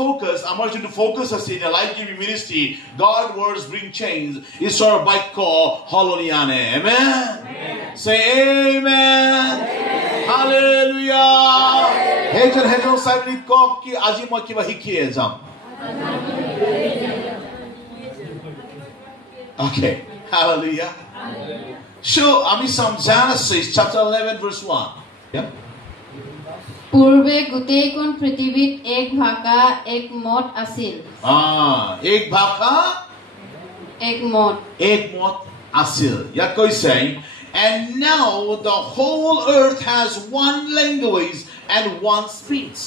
focus, আমাৰ যোনটো focus আছে in a life-giving ministry, God's words bring change. ঈশ্বৰৰ বাক্য সলনি আনে. Amen. Say amen. Hallelujah. হেজন চাইবলি কক কি আজি মই কিবা শিকিয়ে যাম. Okay. Hallelujah. So, আমি চাম Genesis chapter 11 verse 1. Yeah. পূৰ্বে গোটেইখন পৃথিৱীত এক ভাষা এক মত আছিল. এক ভাষা এক মত আছিল. ইয়াত কৈছে, and now the whole earth has one language and one speech.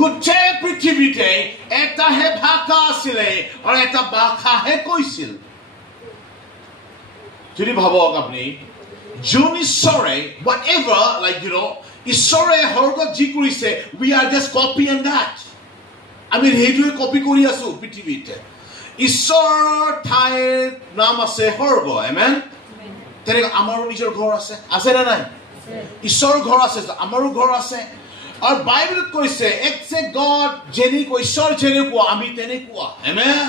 গোটেই পৃথিৱীতে এটাহে ভাষা আছিলে আৰু এটা ভাষাহে কৈছিল. যদি ভাবক আপুনি যোন ঈশ্বৰে whatever like ঈশ্বৰে হৰগত যি কৰিছে we are just copy and that. আমি সেইটোৱে কপি কৰি আছো পৃথিৱীত. ঈশ্বৰ ঠাইৰ নাম আছে হৰগ. আমেন. তেনেকৈ আমাৰো নিজৰ ঘৰ আছে. আছে নে নাই? ঈশ্বৰৰ ঘৰ আছে, আমাৰো ঘৰ আছে. আৰু বাইবেলত কৈছে except God যেনেকুৱা ঈশ্বৰ যেনেকুৱা আমি তেনেকুৱা. আমেন.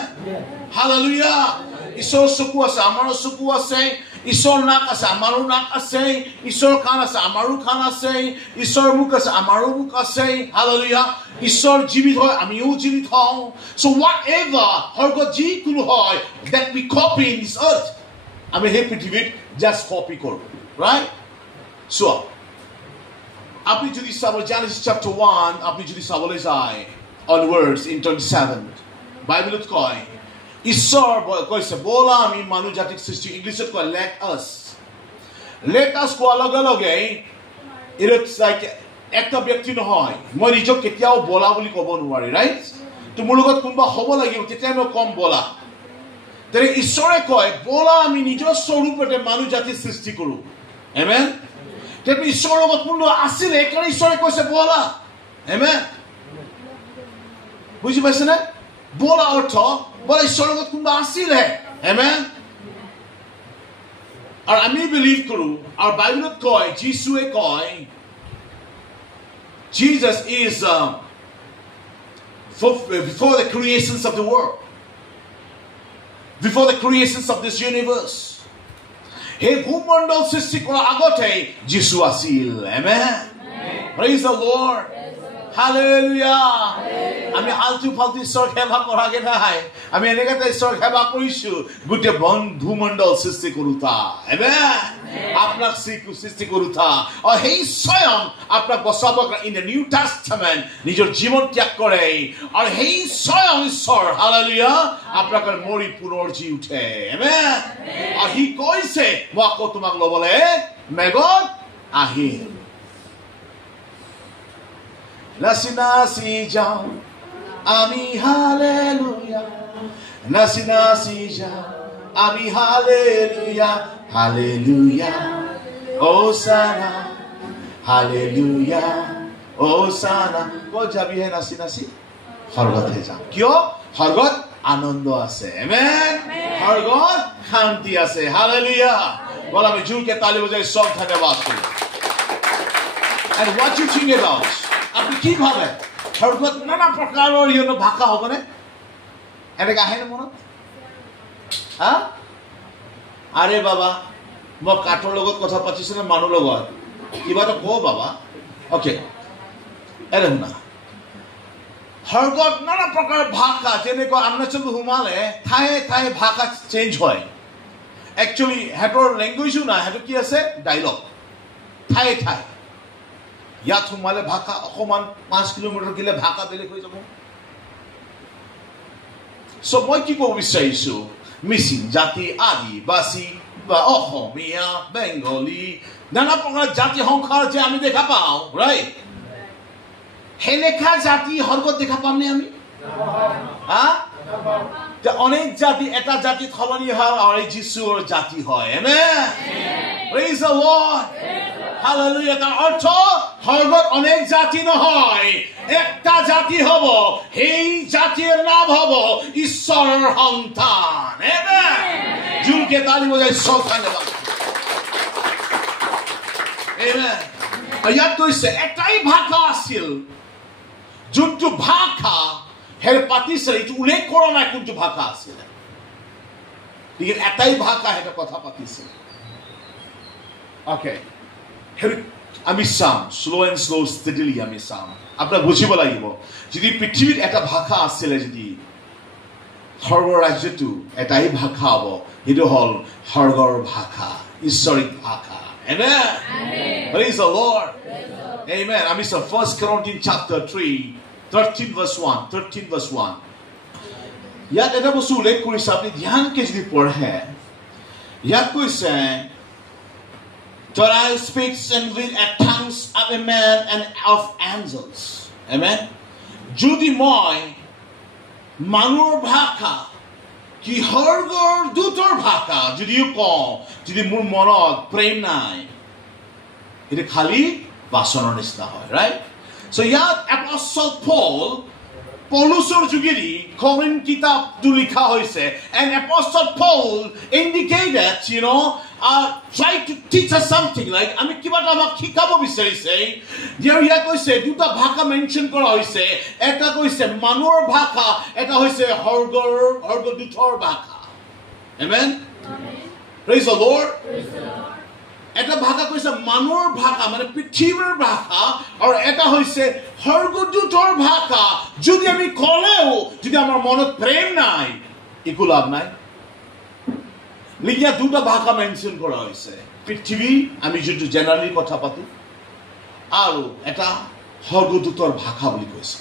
হালেলুয়া. ঈশ্বৰৰ চকু আছে, আমাৰো চকু আছে. ঈশ্বৰ নাক আছে, আমাৰো নাক আছে. ঈশ্বৰ কাণ আছে, আমাৰো কাণ আছে. ঈশ্বৰ মুখ আছে, আমাৰো মুখ আছে. হালেলুয়া. ঈশ্বৰ জীৱিত হয়, আমিও জীৱিত হওঁ. So whatever হৰগত যিকোনো হয় that we copy in this earth, আমি সেই পৃথিৱীত just copy কৰোঁ. Right? So আপনি যদি চাব Genesis chapter 1 আপনি যদি চাবলৈ যায় onwards in 27 বাইবেলত কয় ঈশ্বৰ কৈছে বলা আমি মানুহ জাতিক সৃষ্টি ইংলিছত কয় let us কোৱাৰ লগে লগে it's like একটা ব্যক্তি নহয় মই নিজক কেতিয়াও বলা বুলি ক'ব নোৱাৰি ৰাইট তো মোৰ লগত কোনবা হ'ব লাগিব তেতিয়া মই কম বলা তেনে ঈশ্বৰে কয় বলা আমি নিজৰ স্বৰূপতে মানুহ জাতি সৃষ্টি কৰোঁ আমেন তেনে ঈশ্বৰৰ লগত কোনো আছিল কাৰণ ঈশ্বৰে কৈছে বলা আমেন বুজি পাইছে না বলা অৰ্থ বলা ঈশ্বৰৰ লগত কোনো আছিল আমেন আৰু আমি বিলিভ কৰোঁ আৰু বাইবেলত কয় যীশুৱে কয় Jesus is before the creations of the world, before the creations of this universe. Hey, bhumandal srishti kora agote Jisu asil. Amen. Praise the Lord. Hallelujah. আমি আলতু ফালতু ঈশ্বৰ সেৱা কৰাগে নাই আমি এনেকৈ ঈশ্বৰ সেৱা কৰিছো গোটে বন্ধুমণ্ডল সৃষ্টি কৰোতা আমেন আপোনাক সৃষ্টি কৰোতা আৰু সেই স্বয়ং আপোনাক বচাব ইন দ্য নিউ টেষ্টামেণ্ট নিজৰ জীৱন ত্যাগ কৰে আৰু সেই স্বয়ং ঈশ্বৰ হালেলুয়া আপোনাক মৰি পুনৰ জি উঠে আমেন আৰু হি কৈছে মই আকৌ তোমাক ল'বলৈ মেঘত আহিম Nasi jao, ami hallelujah. Nasi jao, ami hallelujah, hallelujah. Hosanna, hallelujah, Hosanna. Ko jabi hai nasi? Hargot hai jao. Kyo? Hargot anondo ase. Amen. Hargot shanti ase. Hallelujah. Bola me jur ke taali bajai sob dhanyawad kori. And what you think about? আপনি কি ভাবে স্বর্গত নানা প্রকারের ভাষা হবে না এনেকে আহে না মনত হ্যাঁ আরে বাবা মই কাঠৰ লগত কথা পাতিছো না মানুহ লগত কিবা এটা কও বাবা ওকে এৰে না স্বৰ্গত নানা প্ৰকাৰৰ ভাষা যেনেকৈ অৰুণাচল সোমালে ঠায়ে ঠায়ে ভাষা চেঞ্জ হয় একচুয়ালি হেতৰ ল্যাঙ্গুৱেজও না হেটো কি আছে ডায়লগ ঠায়ে ঠায়ে ইয়াত সোমালে ভাষা অকমান 5 কিলোমিটাৰ গিলে ভাষা বেলেগ হৈ যাব সো মই কি ক'ব বিচাৰিছো মিচিং জাতি আদিবাসী বা অসমীয়া বেংগলী নানা প্ৰকাৰৰ জাতি সংখ্যাৰ যে আমি দেখা পাওঁ ৰাইট হেলেখা জাতি হৰগত দেখা পামনে আমি যে অনেক জাতি এটা জাতি সলনি হয় আৰু যীশুৰ জাতি হয় আমেন প্ৰেইজ দ্য লৰ্ড Hallelujah. তার অর্থ হরগত অনেক জাতি নহয় একটা জাতি হব এই জাতির নাম হব ঈশ্বরের সন্তান আমেন জুলকে তালি বজাই সন্তান আমেন ইয়াত কৈছে এটাই ভাষা আছিল যোনটো ভাষা হেৰ পাতিছে এইটো উল্লেখ কৰা নাই কোনটো ভাষা আছিলে কিন্তু এটাই ভাষা হেতে কথা পাতিছে ওকে আমি চাম স্লো এণ্ড স্লো ষ্টেডিলি আমি চাম আপোনাক বুজিব লাগিব যদি পৃথিৱীত এটা ভাষা আছিলে যদি স্বৰ্গৰ ৰাজ্যটো এটাই ভাষা হ'ব সেইটো হ'ল স্বৰ্গৰ ভাষা ঈশ্বৰিক ভাষা Amen. Praise the Lord. Amen. আমি চাম 1 Corinthians chapter 3 13 verse 1 13 verse 1 ইয়াত এটা বস্তু উল্লেখ কৰিছে আপুনি ধ্যানকে যদি পঢ়ে ইয়াত কৈছে For I speak and with a tongues of a man and of angels. Amen. যদি মই মানুহৰ ভাষা কি স্বৰ্গৰ দূতৰ ভাষা যদিও কওঁ যদি মোৰ মনত প্ৰেম নাই এটা খালি বাচনৰ নিচিনা হয় ৰাইট সো ইয়াত এপষ্টল পৌলুছৰ যোগেদি কৰিন্থ কিতাপটো লিখা হৈছে and apostle Paul indicated try to teach us something like আমি কিবা এটা আমাক শিকাব বিচাৰিছে ইয়াত কৈছে দুটা ভাষা মেনশ্যন কৰা হৈছে এটা কৈছে মানুহৰ ভাষা এটা হৈছে স্বৰ্গদূতৰ ভাষা amen praise the Lord এটা ভাষা কৈছে মানুহৰ ভাষা মানে পৃথিৱীৰ ভাষা আৰু এটা হৈছে স্বৰ্গদূতৰ ভাষা যদি আমি কলেও যদি আমাৰ মনত প্ৰেম নাই একো লাভ নাই লিখিয়া দুটা ভাষা মেনশ্যন কৰা হৈছে পৃথিৱী আমি যোনটো জেনাৰেলি কথা পাতো আৰু এটা স্বৰ্গদূতৰ ভাষা বুলি কৈছে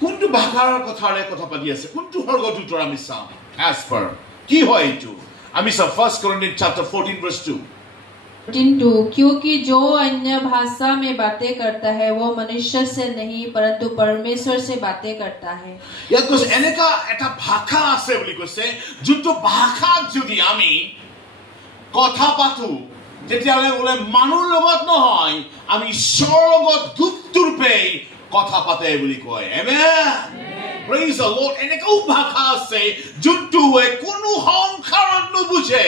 কোনটো ভাষাৰ কথাৰে কথা পাতি আছে কোনটো স্বৰ্গদূতৰ আমি চাম as per কি হয় এইটো আমি চাম 1 Corinthians chapter 14 verse 2 क्योंकि जो अन्य भाषा में बातें करता है वो मनुष्य से नहीं परंतु परमेश्वर से बातें करता है ইয়াত কৈছে এনেকা এটা ভাষা আছে বুলি কৈছে যোনটো ভাষা যদি আমি কথা পাতো যেতিয়ালে বলে মানুহৰ লগত নহয় আমি ঈশ্বৰৰ লগত গুপ্তৰূপে কথা পাতে বুলি কয় আমেন Praise the Lord. এনেকাও ভাষা আছে যোনটো কোনো সংসাৰত নুবুজে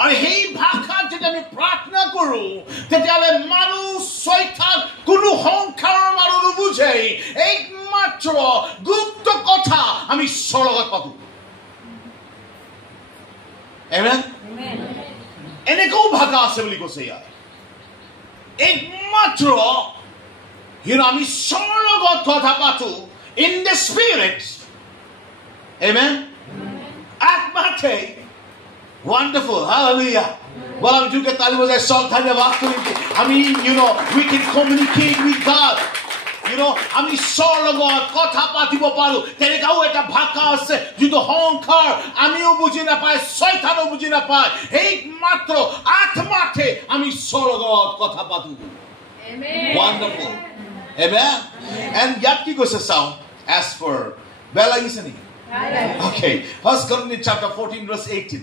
আৰু সেই ভাষা যেতিয়া আমি প্ৰাৰ্থনা কৰো তেতিয়ালে মানুহ শয়তান কোনো সংসাৰৰ মানুহ নুবুজে একমাত্ৰ গুপ্ত কথা আমি ঈশ্বৰৰ লগত পাতো Amen. এনেকাও ভাষা আছে বুলি কৈছে ইয়াত একমাত্ৰ আমি ঈশ্বৰৰ লগত কথা পাতো in the spirit amen atmate wonderful hallelujah well I'm doing tali bajai song dhanyawad kori I mean we can communicate with God আমি ঈশ্বৰ লগত কথা পাতিব পাৰো তেনেকাও এটা ভাষা আছে যিটো সংসাৰ আমিও বুজি নাপায় শয়তানো বুজি নাপায় একমাত্ৰ আত্মাতে আমি ঈশ্বৰৰ লগত কথা পাতো amen wonderful amen and ইয়াত কি কৈছে চাও as for বেয়া লাগিছে নেকি okay 1 Corinthians chapter 14 verse 18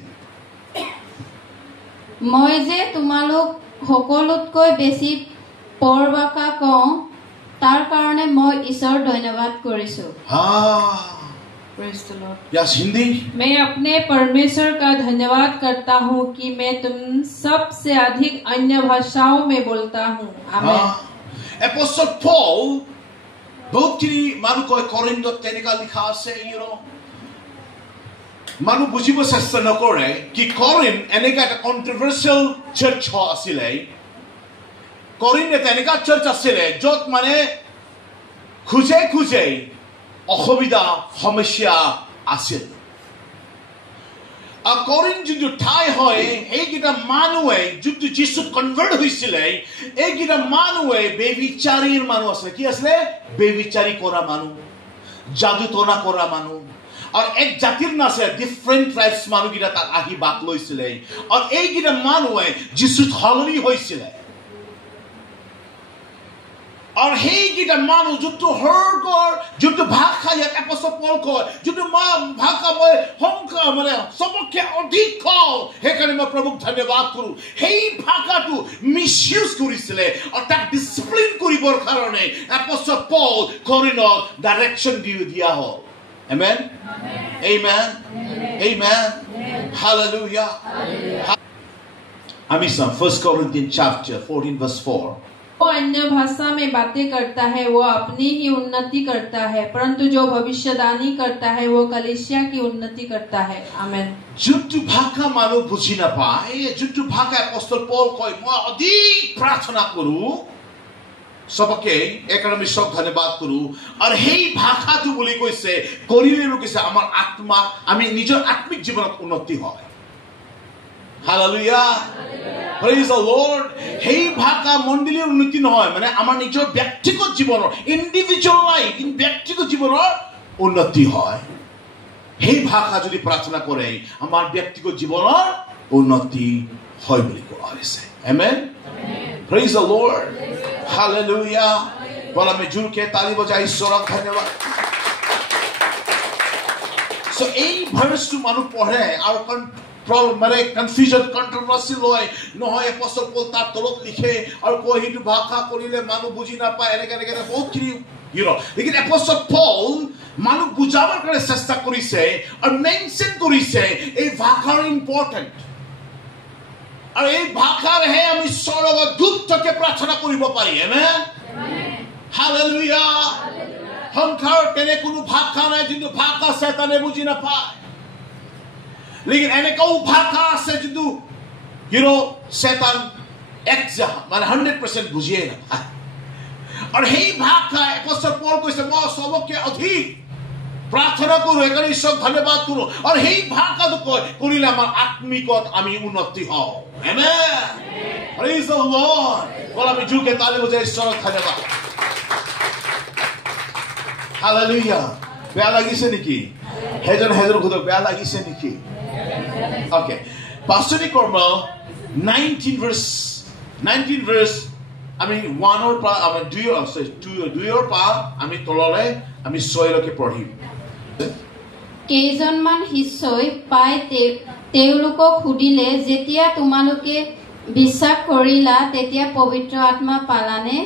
মই যে তোমালোক সকলোতকৈ বেছি পৰভাষা কওঁ তাৰ কাৰণে মই ঈশ্বৰ ধন্যবাদ কৰিছো Praise the Lord. Yes, Hindi. मैं अपने परमेश्वर का धन्यवाद करता हूँ कि मैं तुम सब से अधिक अन्य भाषाओं में बोलता हूँ आमीन Apostle Paul बहुत খিনি মানুহ কয় কৰিন্থত তেনেকা লিখা আছে মানুহ বুজিব চেষ্টা নকৰে কি কৰিন্থ এনেকা এটা কন্ট্ৰভাৰ্চিয়েল চাৰ্চ আছিলে কৰিন্থ এটা এনেকা চাৰ্চ আছিলে য'ত মানে খুজে অসুবিধা সমস্যা আছিল According to the Thai hoy, egita manue, juttu Jesus convert hoisile, egita manue, baby chari manu asle. Ki asle? Baby chari kora manu, jadu tona kora manu. और एक जातिर ना से different tribes manu गिरा ता आही बात लोइसले. और एक गिरा manue, Jesus हलनी होइसले. और हे गिटा मानु जुटु हरगर जुटु भाषा या एपस्टल पॉल को जुटु मा भाषा মই সংখ্যা মানে सबके अधिक কও হেকানে মই প্ৰভুক ধন্যবাদ কৰো হেই ভাষাটো মিসইউজ কৰিছিলে আৰু তাক ডিসিপ্লিন কৰিবৰ কাৰণে এপস্টল পল কৰিনক ডাইৰেকশন দিয়া হ'ল আমেন আমেন আমেন হালেলুয়া আমি সাম 1 Corinthians chapter 14 verse 4 वो अन्य भाषा में बातें करता है वो अपनी ही उन्नति करता है, परंतु जो भविष्यवाणी करता है वो कलीसिया की उन्नति करता है। आमेन। যোনটো ভাষা মানুহ বুজি নাপায়, যোনটো ভাষা এপষ্টল পৌল কয় মই অধিক প্ৰাৰ্থনা কৰো, সবকে একাডেমি সব ধন্যবাদ কৰো, আৰু সেই ভাষাটো বুলি কৈছে কৰিলে কৈছে আমাৰ আত্মা, আমি নিজৰ আত্মিক জীৱনত উন্নতি হয়। Hallelujah. Praise the Lord. Hey bhaka mondili unnati nohoy mane amar nijor byaktigot jiboner individual life in byaktigot jiboner unnati hoy. Hey bhaka jodi prarthona kore amar byaktigot jiboner unnati hoy boli koa hoise. Amen. Praise the Lord. Hallelujah. Bola me jurke tali bajai ishorok dhanyabad. So ei verse tu manu pore aru মানে confusion controversy লয় নহয় apostle Paul তার তলত লিখে আর কই হিটু ভাষা করিলে মানুষ বুঝি না পায় এনেকে এনেকে বহুত খিনি লেকিন এপষ্টল পৌল মানুষ বুঝাবার কারণে চেষ্টা করিছে আর মেনশন করিছে এই ভাষার ইম্পর্টেন্ট, আর এই ভাষার হে আমি স্বর্গ দূত থেকে প্রার্থনা করিব পারি। আমেন। হালেলুয়া। সংসার তেনে কোনো ভাষা নাই কিন্তু ভাষা শয়তানে বুঝি না পায়, लेकिन এনেকাও ভাষা আছে কিন্তু শয়তান মানে 100% বুঝিয়ে না পায়। আর সেই ভাষা এপষ্টল পৌল কৈছে মই সবকে অধিক প্রার্থনা করো, এখানে ঈশ্বর ধন্যবাদ করো, আর সেই ভাষাটো করিলে আমার আত্মিকত আমি উন্নতি হও। আমেন। Praise the Lord. বলা আমি জুকে তালি বজাই ঈশ্বরক ধন্যবাদ। হালেলুয়া। বেয়া লাগিছে নেকি? হেজন খুদক বেয়া লাগিছে নেকি? Okay. Pastoral কর্ম 19 verse আমি 1 or 2 or পা আমি তললে আমি 6 লৈকে পঢ়িম। কেইজনমান শিষ্যই পাই তেওঁলোকক সুধিলে, যেতিয়া তোমালোকে বিশ্বাস কৰিলা তেতিয়া পবিত্ৰ আত্মা পালানে?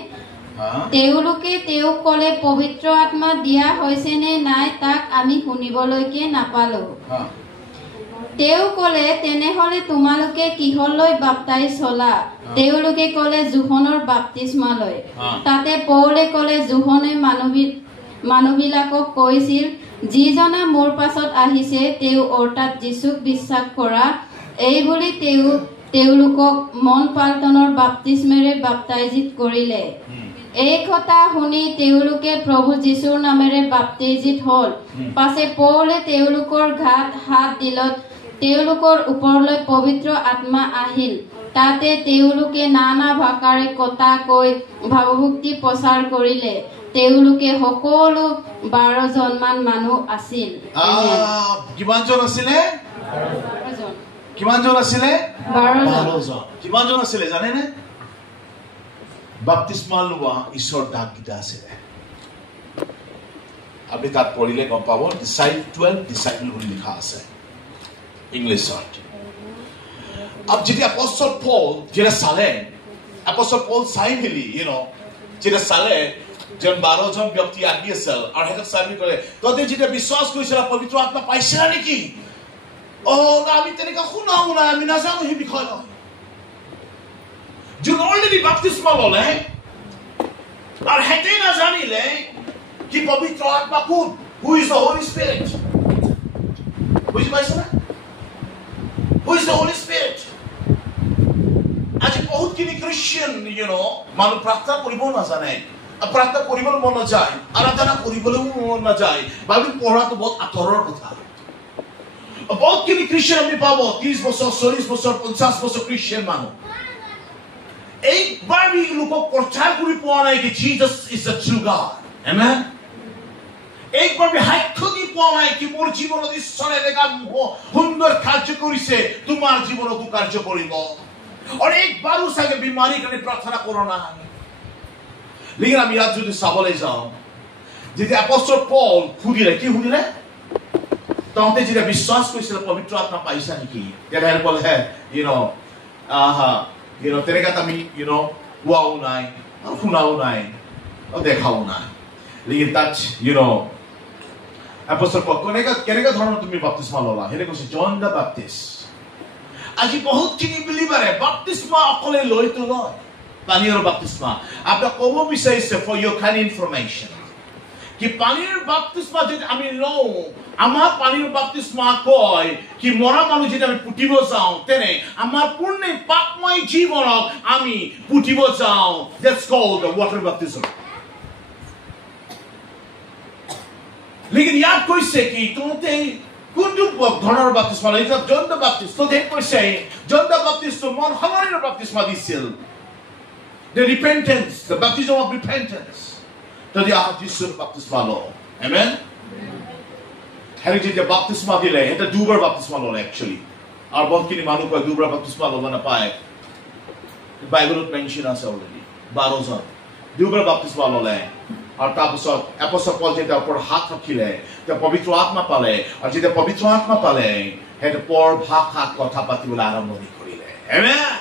তেওঁলোকে তেওঁক ক'লে, পবিত্ৰ আত্মা দিয়া হৈছে নে নাই তাক আমি শুনিবলৈকে নাপালো। তেওঁ ক'লে, তেনেহলে তোমালোকে কিহলৈ বাপ্তাইজ হলা? তেওঁলোকে ক'লে, জোহনৰ বাপ্তিস্মালৈ। তাতে পৌলে ক'লে, জোহনে মানুহবিলাকক কৈছিল, যিজনা মোৰ পাছত আহিছে তেওঁ অৰ্থাৎ যীচুক বিশ্বাস কৰা, এইবুলি তেওঁলোকক মন পাল্টনৰ বাপ্তিস্মেৰে বাপ্তাইজিত কৰিলে। এই কথা শুনি তেওঁলোকে প্ৰভু যীশুৰ নামেৰে বাপ্তিজিত হল। পাছে পৌলে তেওঁলোকৰ গাত হাত দিলত তেওঁলোকৰ ওপৰলৈ পবিত্ৰ আত্মা আহিল। তাতে তেওঁলোকে নানা ভাষাৰে কথা কৈ ভাৱভক্তি প্ৰচাৰ কৰিলে। তেওঁলোকে সকলো 12 জনমান মানুহ আছিল। কিমান জন আছিলে? 12 জন। কিমান জন আছিলে জানে নে? বাপ্তিস্মা লোৱা ঈশ্বৰ ডাককেইটা আছিলে। আপনি তাত পঢ়িলে গম পাব 12 ডিসাইপল বুলি লিখা আছে ইংলিছত। अब যেতিয়া এপষ্টল পৌল যেটা চালে, এপষ্টল পৌল চাই মেলি যেটা চালে যে 12 জন ব্যক্তি আহি আছিল আৰু হেতক চাবি কৰে, তহঁতে যেতিয়া বিশ্বাস কৰিছিল পবিত্ৰ আত্মা পাইছিলা নেকি? না আমি তেনেকা শুনাও নাই, আমি নাজানো সেই বিষয় নহয়। যোন অলৰেডি বাপ্তিস্মা ললে আৰু হেতে নাজানিলে কি পবিত্ৰ আত্মা কোন, who is the Holi spirit. বুজি পাইছে না? Who is the Holy Spirit? আজি বহুত কিনি খ্রিস্টান মানুহ প্ৰাৰ্থনা কৰিব নাজানে, প্ৰাৰ্থনা কৰিবলৈ মন নাযায়, আৰাধনা কৰিবলৈও মন নাযায়, বাইবেল পঢ়াটো বহুত আঁতৰৰ কথা। বহুত কিনি খ্ৰিস্টান আমি পাব 30 বছৰ 40 বছৰ 50 বছৰ খ্ৰিস্টান মানুহ একবাৰ বি লোকক প্ৰচাৰ কৰি পোৱা নাই কি Jesus is the true God. Amen. একবাৰ বি সাক্ষ্য দি পোৱা নাই কি মোৰ জীৱনত ঈশ্বৰে এনেকা সুন্দৰ কাৰ্য কৰিছে, তোমাৰ জীৱনতো কাৰ্য কৰিব। আৰু একবাৰো চাগে বিমাৰীৰ কাৰণে প্ৰাৰ্থনা কৰা নাই। লেকিন আমি ইয়াত যদি চাবলৈ যাওঁ, যেতিয়া এপষ্টল পৌল সুধিলে, কি সুধিলে? তহঁতে যেতিয়া বিশ্বাস কৰিছিলে পবিত্ৰ আত্মা পাইছা নেকি? তেতিয়া ক'লে তেনেকাত আমি কোৱাও নাই, শুনাও নাই, দেখাও নাই। লেকিন তাত এপষ্টল পৌল কেনেকা ধৰণৰ তুমি বাপ্তিস্মা ললা? হেনে কৈছে জন দা বাপ্তিষ্ট। আজি বহুতখিনি বিলিভাৰে বাপ্তিস্মা অকলে লৈতো লয়, পানীৰ বাপ্তিস্মা আপোনাক ক'ব বিচাৰিছে ফৰ ইউৰ কাইণ্ড ইনফৰমেশ্যন কি পানীৰ বাপ্তিস্মা যদি আমি লওঁ আমাৰ পানীৰ বাপ্তিস্মা কয় কি মৰা মানুহ যদি আমি পুতিব যাওঁ তেনে আমাৰ পূৰ্ণ পাপময় জীৱনক আমি পুতিব যাওঁ that's called the water baptism लेकिन याद কৈছে কি তোতে কোনটো ধৰণৰ বাপ্তিস্মা লৈছা জন দ্য বাপ্তিস্ট তো দেখ কৈছে জন দ্য বাপ্তিস্ট মন সলনিৰ বাপ্তিস্মা দিছিল the repentance the baptism of repentance to the Jesus baptisma lo amen heritage baptisma dile eta dubar baptisma lo actually ar bonkini manu ko dubar baptisma lo na pae bible mention as already 12 John dubar baptisma lo le আর তারপর apostle পল যেটা উপর হাত রাখিলে তে পবিত্র আত্মা পালে আর যেটা পবিত্র আত্মা পালে হেড পর ভাষা কথা পাতিবলৈ আৰম্ভ কৰিলে আমেন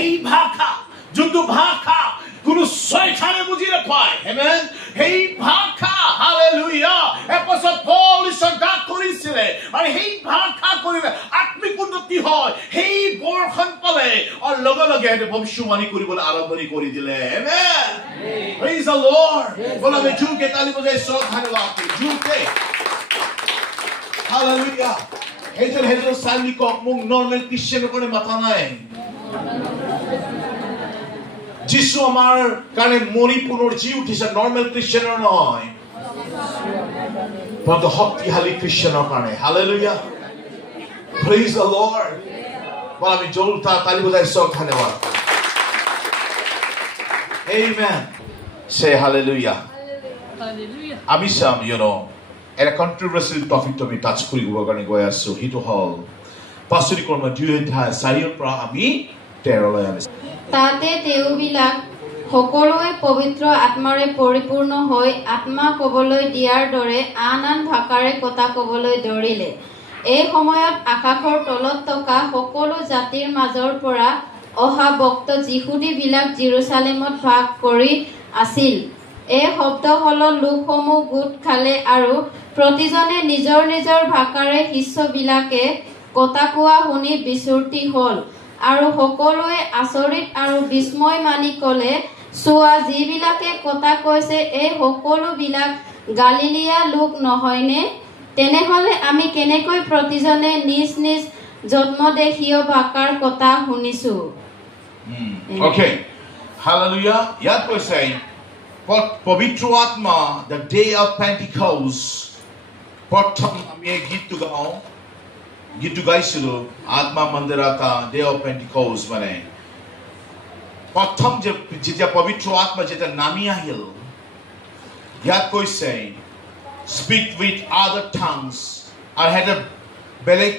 এই ভাষা যোনটো ভাষা কোনো শয়তানে বুজি নাপায় আমেন এই ভাষা হালেলুয়া অ্যাপোস্টল পল ইছগা কৰিছিলে আৰু এই ভাষা কৰিলে আত্মিক উন্নতি হয় এই বৰখন পালে আৰু লগে লগে হেড ভৱিষ্যবাণী কৰিবলৈ আৰম্ভ কৰি দিলে আমেন praise the lord bola me juke tali bajai so dhanyawad juke hallelujah hejo sali ko mung normal christian kone matha nai jisu amar kane moni punor ji uthise normal christian or noy but the holy christian or kane hallelujah praise the lord bola me jolta tali bajai so dhanyawad amen say hallelujah hallelujah abisham you know a controversial topic to me touch koribo karone goi asu hito hall pastori korma 2:4 pra ami 13 লৈ আমি তাতে তেওবিলাক সকলোৱে পবিত্ৰ আত্মাৰে পৰিপূৰ্ণ হৈ আত্মা কবলৈ দিয়াৰ দৰে আন আন ভাষাৰে কথা কবলৈ ধৰিলে এই সময়ত আকাশৰ তলত থকা সকলো জাতিৰ মাজৰ পৰা অহা ভক্ত যিহুদীবিলাক জেৰুজালেমত ভাগ কৰি আছিল এই শব্দহলৰ লোকসমূহ গোট খালে আৰু প্ৰতিজনে নিজৰ নিজৰ ভাষাৰে শিষ্যবিলাকে কথা কোৱা শুনি বিচূৰ্তি হ'ল আৰু সকলোৱে আচৰিত আৰু বিস্ময় মানি ক'লে চোৱা যিবিলাকে কথা কৈছে এই সকলোবিলাক গালিলিয়া লোক নহয়নে তেনেহলে আমি কেনেকৈ প্ৰতিজনে নিজ নিজ জন্মদেশীয় ভাষাৰ কথা শুনিছো okay hallelujah yat কৈছে পবিত্ৰ আত্মা the day of Pentecost প্ৰথম আমি গীতটো গাইছিলো আত্মা মন্দিৰতা day of Pentecost মানে প্ৰথম যেতিয়া পবিত্ৰ আত্মা যেতিয়া নামি আহিল ইয়াত কৈছে speak with other tongues and had a বেলেগ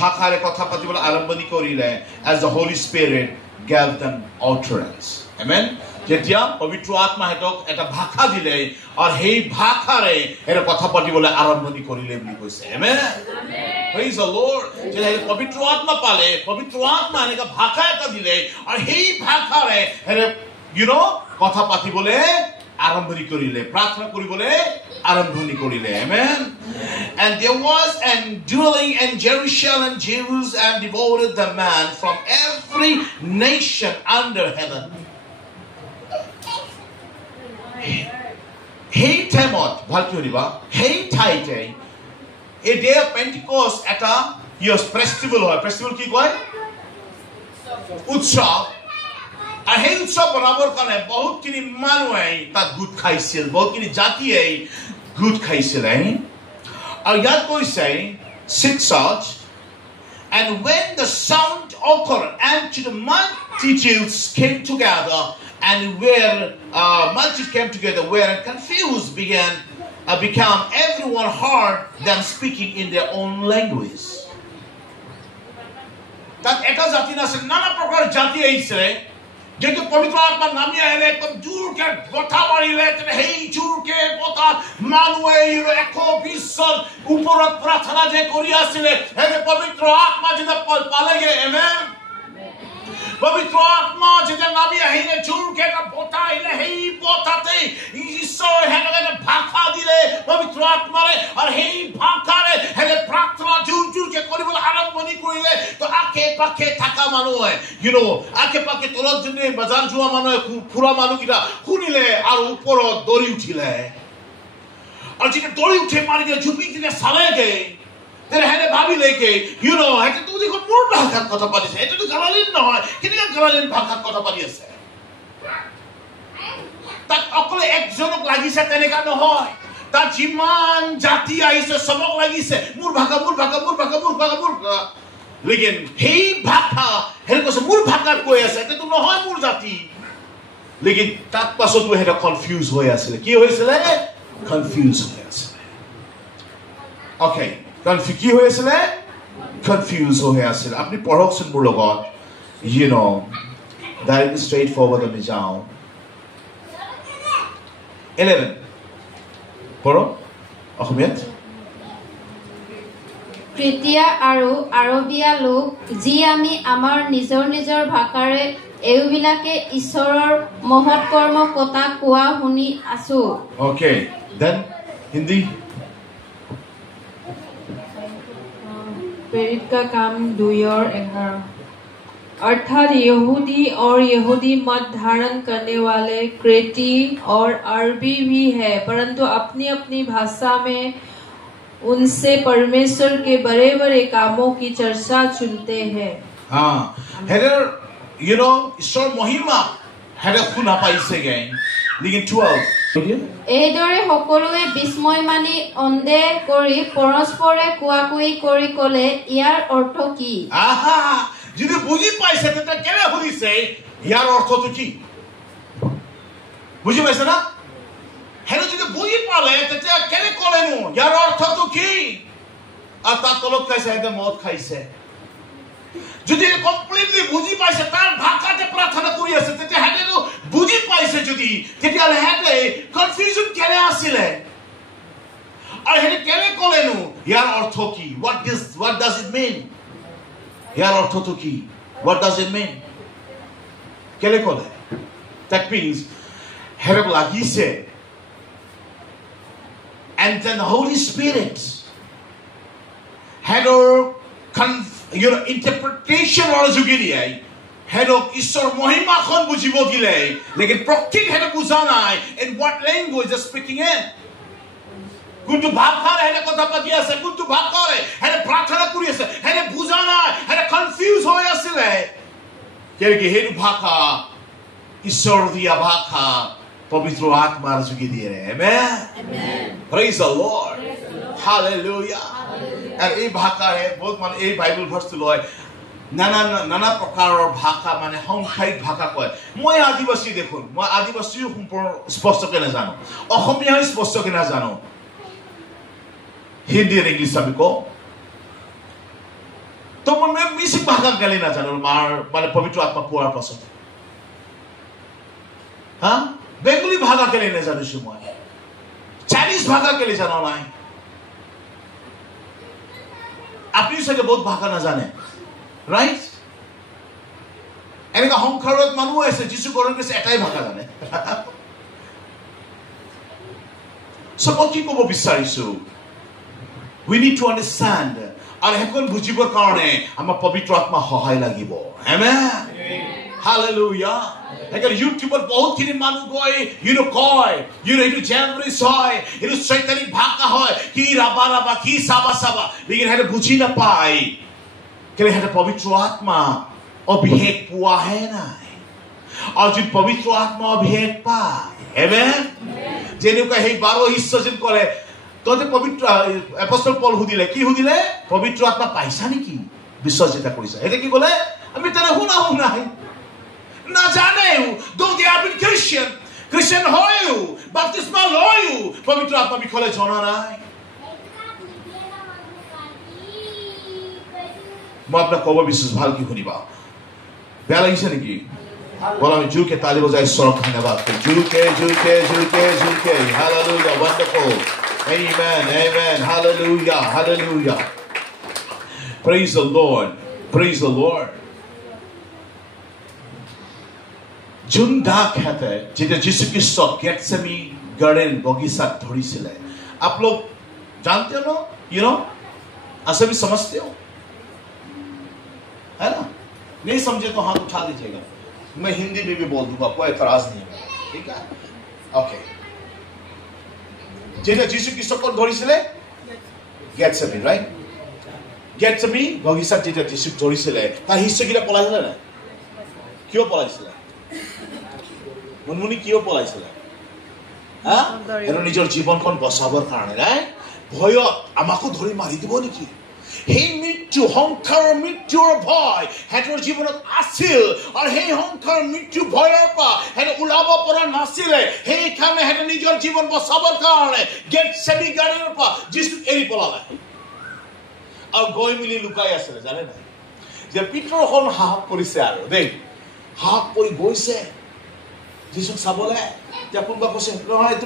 ভাষাৰে কথা পাতিবলৈ আৰম্ভণি কৰিলে as the Holy Spirit gave them utterance amen যেতিয়া পবিত্ৰ আত্মা হেতক এটা ভাষা দিলে আৰু সেই ভাষাৰে এৰ কথা পাতিবলৈ আৰম্ভণি কৰিলে বুলি কৈছে amen praise the lord যেতিয়া পবিত্ৰ আত্মা পালে পবিত্ৰ আত্মা এনেকা ভাষা এটা দিলে আৰু সেই ভাষাৰে কথা পাতিবলৈ আৰম্ভণি কৰিলে প্ৰাৰ্থনা কৰিবলৈ আৰম্ভণি কৰিলে amen and there was an dwelling in Jerusalem Jews and devoted the man from every nation under heaven hey temot bhalki horiba hey taite a day of Pentecost eta your festival hoy festival ki koy utsav আর সেই উৎসৱ বনাবৰ কাৰণে বহুতখিনি মানুহে তাত গোট খাইছিল বহুতখিনি জাতিয়ে গোট খাইছিল আৰু ইয়াত কৈছে 6 and when the sound occurred and to the multitudes came together and where multitude came together where confused become everyone heard them speaking in their own language তাত এটা জাতি আছে নানা প্ৰকাৰৰ জাতি আহিছে যেহেতু পবিত্ৰ আত্মা নামি আহিলে একদম জোৰকে কথা মাৰিলে সেই জোৰকে কথা মানুহে 120 ওপৰত প্ৰাৰ্থনা যে কৰি আছিলে সেই পবিত্ৰ আত্মা যেতিয়া পালেগে আমেন পবিত্ৰ আত্মা যেতিয়া নামি আহিলে জোৰকে কথা আহিলে সেই কথাতে ঈশ্বৰ হেনকে ভাষা দিলে পবিত্ৰ আত্মাৰে আৰু সেই ভাষাৰে হেলে প্ৰাৰ্থনা জোৰকে কৰিবলৈ আৰম্ভণি কৰিলে তো আকে পাকে থাকা মানুহে আকে পাকে তলত জনে বাজাৰ যোৱা মানুহে ফুৰা মানুহকিটা শুনিলে আৰু ওপৰত দৌৰি উঠিলে আৰু যেতিয়া দৌৰি উঠে মাৰিলে ঝুপি যেতিয়া চালেগে তেনে ভাবিলেগে হেঁতে তো দেখোন মোৰ ভাষাত কথা পাতিছে এইটোতো গালালিন নহয় কেনেকৈ গালালিন ভাষাত কথা পাতি আছে তাক অকলে একজনক লাগিছে তেনেকা নহয় তার যিমান জাতি আহিছে সবক লাগিছে মোৰ ভাষা লেকিন সেই ভাষা হেৰে কৈছে মোৰ ভাষাত কৈ আছে এইটো নহয় মোৰ জাতি লেকিন তাত পাছতো হেটা কনফিউজ হৈ আছিল কি হৈছিল কনফিউজ হৈ আছিল ওকে কি হৈ আছিল কনফিউজ হৈ আছিল আপনি পঢ়কচোন মোৰ লগত ডাইৰেক্ট ষ্ট্ৰেইট ফৰৱাৰ্ড আমি যাওঁ 11 পঢ়ো অসমীয়াত তৃতীয় আৰু আৰবীয়া লোক যি আমি আমাৰ নিজৰ ভাষাৰে এইবিলাকে ঈশ্বৰৰ মহৎ কৰ্ম কথা কোৱা শুনি আছো ওকে দেন হিন্দী प्रेरित का काम 2:11 अर्थात यहूदी और यहूदी मत धारण करने वाले क्रेती और अरबी भी है परंतु अपनी अपनी भाषा में उनसे परमेश्वर के बड़े बड़े कामों की चर्चा सुनते हैं हाँ हेडर ईश्वर महिमा हेडर শুনা পাইছে গে लेकिन 12 এইদৰে সকলোৱে বিস্ময় মানি অন্ধে কৰি পৰস্পৰে কোৱাকুই কৰি ক'লে ইয়াৰ অৰ্থ কি আহা যদি বুজি পাইছে তেতে কেনে শুনিছে ইয়াৰ অৰ্থটো কি বুজি পাইছে না হেনে যদি বুজি পালে তেতে কেনে ক'লেনো ইয়াৰ অৰ্থটো কি আর তার তলত খাইছে হেতে মদ খাইছে যদি কমপ্লিটলি বুজি পাইছে তার ভাষাতে প্রার্থনা কৰি আছে তেতে হেতে বুজি পাইছে যদি তেতিয়ালে হেতে কনফিউজন কেনে আছিলে আর হেতে কেনে ক'লেনো ইয়াৰ অৰ্থ কি what does it mean ইয়াৰ অৰ্থটো কি what does it mean কেনে ক'লে that means হেতে লাগিছে and then the Holy Spirit had interpretation or যোগেদিয়াই হেডক ঈশ্বৰ মহিমাখন বুজিব দিলে লেকিন প্ৰকৃত হেডক বুজা নাই in what language is speaking in কোনটো ভাষাৰে হেডে কথা পাতি আছে কোনটো ভাষাৰে হেডে প্ৰাৰ্থনা কৰি আছে হেডে বুজা নাই হেডে কনফিউজ হৈ আছিলে কেনেকৈ হেডু ভাষা ঈশ্বৰ দিয়া ভাষা পবিত্ৰ আত্মাৰ যোগেদিয়ে আমেন praise the Lord hallelujah R এই ভাষাৰে বহুত মানে এই বাইবেল ভাৰ্সটো লয় নানা প্ৰকাৰৰ ভাষা মানে সংখ্যায়িক ভাষা কয় মই আদিবাসী দেখোন মই আদিবাসী সম্পূৰ্ণ স্পষ্টকৈ নাজানো অসমীয়া স্পষ্টকৈ নাজানো হিন্দী আৰু ইংলিছ আমি কওঁ তো মই মিছিং ভাষা গালি নাজানো মাৰ মানে পবিত্ৰ আত্মা পোৱাৰ পাছত হা বেঙ্গলী ভাষা কেলে নাজানিছো মই চাইনিজ ভাষা কেলে জানো নাই আপনি চাগে বহুত ভাষা নাজানে রাইট এনেকা সংসাৰত মানুহ আছে যিছু কৰণ কৈছে এটাই ভাষা জানে সব কি ক'ব বিচাৰিছো we need to understand আৰু হেকন বুজিবৰ কাৰণে আমাৰ পবিত্ৰ আত্মা সহায় লাগিব আমেন Hallelujah. Agar YouTube बहुत খিনি মানুহ গৈ কয় এইটো জেমৰিস হয় এইটো চৈতানিক ভাষা হয় কি রাবা কি সাবা লেকিন হেতে বুঝি না পায় কেলে হেতে পবিত্র আত্মা অভিষেক পোৱা হে নাই আৰু যদি পবিত্ৰ আত্মা অভিষেক পায় আমেন যেনেকুৱা সেই 12 শিষ্য যেন কৰে ততে পবিত্ৰ এপোষ্টল পল হুদিলে কি হুদিলে পবিত্ৰ আত্মা পাইছা নেকি বিশ্বাস যেটা কৰিছা এটা কি ক'লে আমি তেনে শুনাও নাই না জানেও though they have been Christian হয়ও বাপ্তিস্মা লয়ও পবিত্র আত্মা বিষয়ে জানা নাই মই আপোনাক ক'ব বিশেষ ভাল কি শুনিবা বেয়া লাগিছে নেকি বলো আমি জোৰকে তালি বজাই ঈশ্বৰক ধন্যবাদ জোৰকে hallelujah wonderful amen hallelujah praise the Lord যোন ডাক হেতে যেতিয়া যীশু খ্ৰীষ্ট গেটছেমি গাৰ্ডেন বগিচাত ধৰিছিলে आप लोग जानते हो you know ऐसे भी समझते हो है ना? नहीं समझे तो हाथ उठा दीजिएगा, मैं हिंदी में भी बोल दूंगा, कोई एतराज नहीं है, ठीक है? ओके, जेटा जीशु ख्रीष्टक धरिছিলে गेटसेमी, राइट? गेटसेमी बगিচাত যেটা যীশুক ধৰিছিলে তাৰ শিষ্যগিলা পলাইছিলে নাই? কিয় পলাইছিলে? মুনমুনি কিয় পলাইছিলে? হা? এনে নিজৰ জীৱনখন বচাবৰ কাৰণে, নাই? ভয়ত আমাকো ধৰি মাৰি দিব নেকি? সেই মৃত্যু, সংসাৰ মৃত্যুৰ ভয় হেতৰ জীৱনত আছিল, আৰু সেই সংসাৰ মৃত্যু ভয়ৰ পৰা হেতে ওলাব পৰা নাছিলে। সেইকাৰণে হেতে নিজৰ জীৱন বচাবৰ কাৰণে গেটছেমি গাৰ্ডেনৰ পৰা যীশুক এৰি পলালে আৰু গৈ মিলি লুকাই আছিলে, জানে নাই? যে পিতৰখন সাহস কৰিছে আৰু দেই, সাহস কৰি গৈছে যীশুক চাবলে। কোনোবা কৈছে নহয়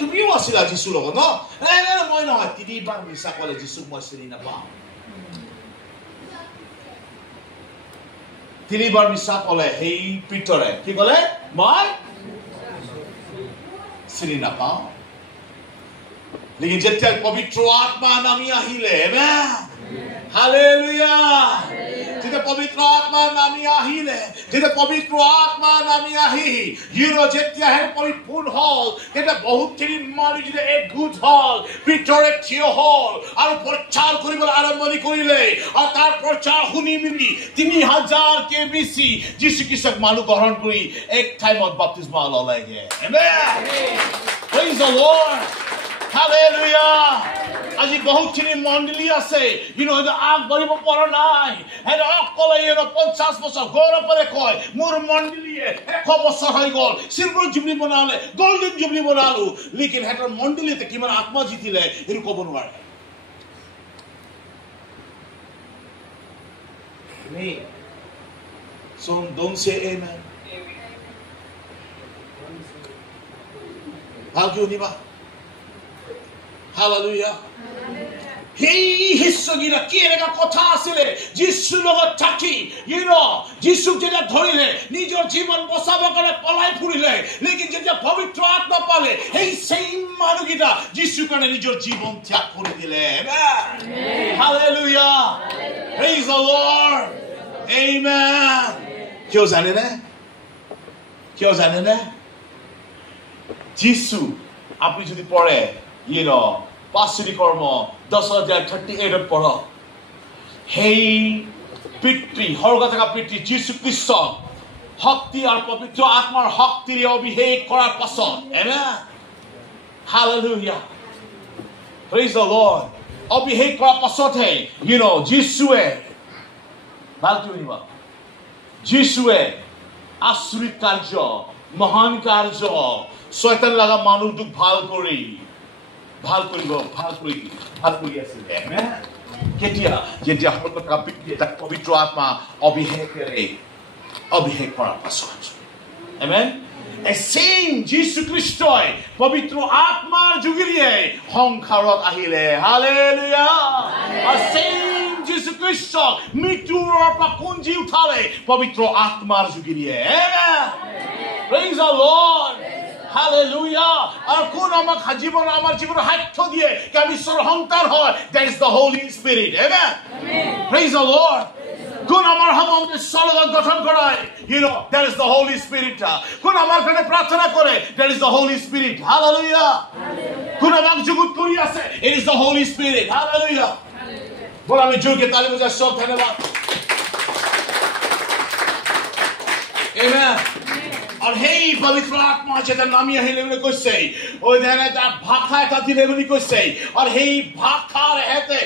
তুমিও আছিলা যীশুৰ লগত, ন? মই নহয়, 3 বাৰ মিছা ক'লে যীশুক মই চিনি নাপাওঁ। 3 বাৰ মিছা ক'লে সেই পিতৰে, কি ক'লে? মই চিনি নাপাওঁ। লেকিন যেতিয়া পবিত্ৰ আত্মা নামি আহিলে, হালেলুয়া, যেতিয়া পবিত্ৰ আত্মা নামি আহিলে, যেতিয়া পবিত্ৰ আত্মা নামি আহি যেতিয়া পৰিপূৰ্ণ হল, তেতিয়া বহুতখিনি মানুহ যেতিয়া একগোট হল, পিতৰে থিয় হল আৰু প্ৰচাৰ কৰিবলৈ আৰম্ভণি কৰিলে। আৰু তাৰ প্ৰচাৰ শুনি মিলি 3000কে বেছি যীশু খ্ৰীষ্টক মানুহ গ্ৰহণ কৰি এক টাইমত বাপ্তিস্মা ল'লেগে। Praise the Lord. Hallelujah. আজি বহুতখিনি মণ্ডলী আছে, আগবাঢ়িব পৰা নাই। সিহঁতে অকলে 50 বছৰ গৌৰৱেৰে কয় মোৰ মণ্ডলীয়ে 100 বছৰ হৈ গ'ল, চিলভাৰ জুবলি বনালে, গোল্ডেন জুবলি বনালো। লেকিন সিহঁতৰ মণ্ডলীতে কিমান আত্মা জিতিলে সেইটো ক'ব নোৱাৰে। So don't say amen. ভালকে শুনিবা। Hallelujah. সেই শিষ্যগিলা কি এনেকা কথা আছিলে যীশুৰ লগত থাকি, যীশুক যেতিয়া ধৰিলে নিজৰ জীৱন বচাবৰ কাৰণে পলাই ফুৰিলে। লেকিন যেতিয়া পবিত্ৰ আত্মা পালে, সেই চেম মানুহকেইটা যীশুৰ কাৰণে নিজৰ জীৱন ত্যাগ কৰি দিলে। Hallelujah. Praise the Lord. Amen. কিয় জানেনে? কিয় জানেনে? যীশু আপুনি যদি পঢ়ে 5 কৰ্ম 10:38 পঢ়ক, সেই পিতৃ স্বৰ্গত থকা পিতৃ যীশু খ্ৰীষ্ট শক্তি আৰু পবিত্ৰ আত্মাৰ শক্তিৰে অভিষেক কৰাৰ পাছত, আমেন, হালেলুয়া, প্ৰেইজ দ্য লৰ্ড, অভিষেক কৰাৰ পাছতহে যীশুৱে ভালকৈ শুনিবা, যীশুৱে আচৰিত কাৰ্য, মহান কাৰ্য, শয়তান লগা মানুহটোক ভাল কৰি আছিলে। কেতিয়া? যেতিয়া তাক পবিত্ৰ আত্মা অভিষেক কৰাৰ পাছত। আমেন। Same যীশু খ্ৰীষ্টই পবিত্ৰ আত্মাৰ যোগেৰে সংসাৰত আহিলে। হালেলুয়া। Same যীশু খ্ৰীষ্ট মৃত্যুৰ পৰা পুঞ্জি উঠালে পবিত্ৰ আত্মাৰ যোগেৰে। Praise the Lord. Hallelujah. আৰু কোন আমাক জীৱন আমাৰ জীৱনৰ সাক্ষ্য দিয়ে যে আমি ঈশ্বৰৰ সন্তান হয়? That is the Holy Spirit. Amen. Praise the Lord. কোন আমাৰ ঈশ্বৰৰ লগত গঠন কৰায়? That is the Holy Spirit. কোন আমাৰ কাৰণে প্ৰাৰ্থনা কৰে? That is the Holy Spirit. Hallelujah. কোন আমাক যুগুত কৰি আছে? It is the Holy Spirit. Hallelujah. বল আমি জোৰকে তালি বজাই সব ধন্যবাদ। Amen. আৰু সেই পবিত্ৰ আত্মা যেতিয়া নামি আহিলে বুলি কৈছে, ভাষা এটা দিলে বুলি কৈছে, আৰু সেই ভাষাৰ হেঁতে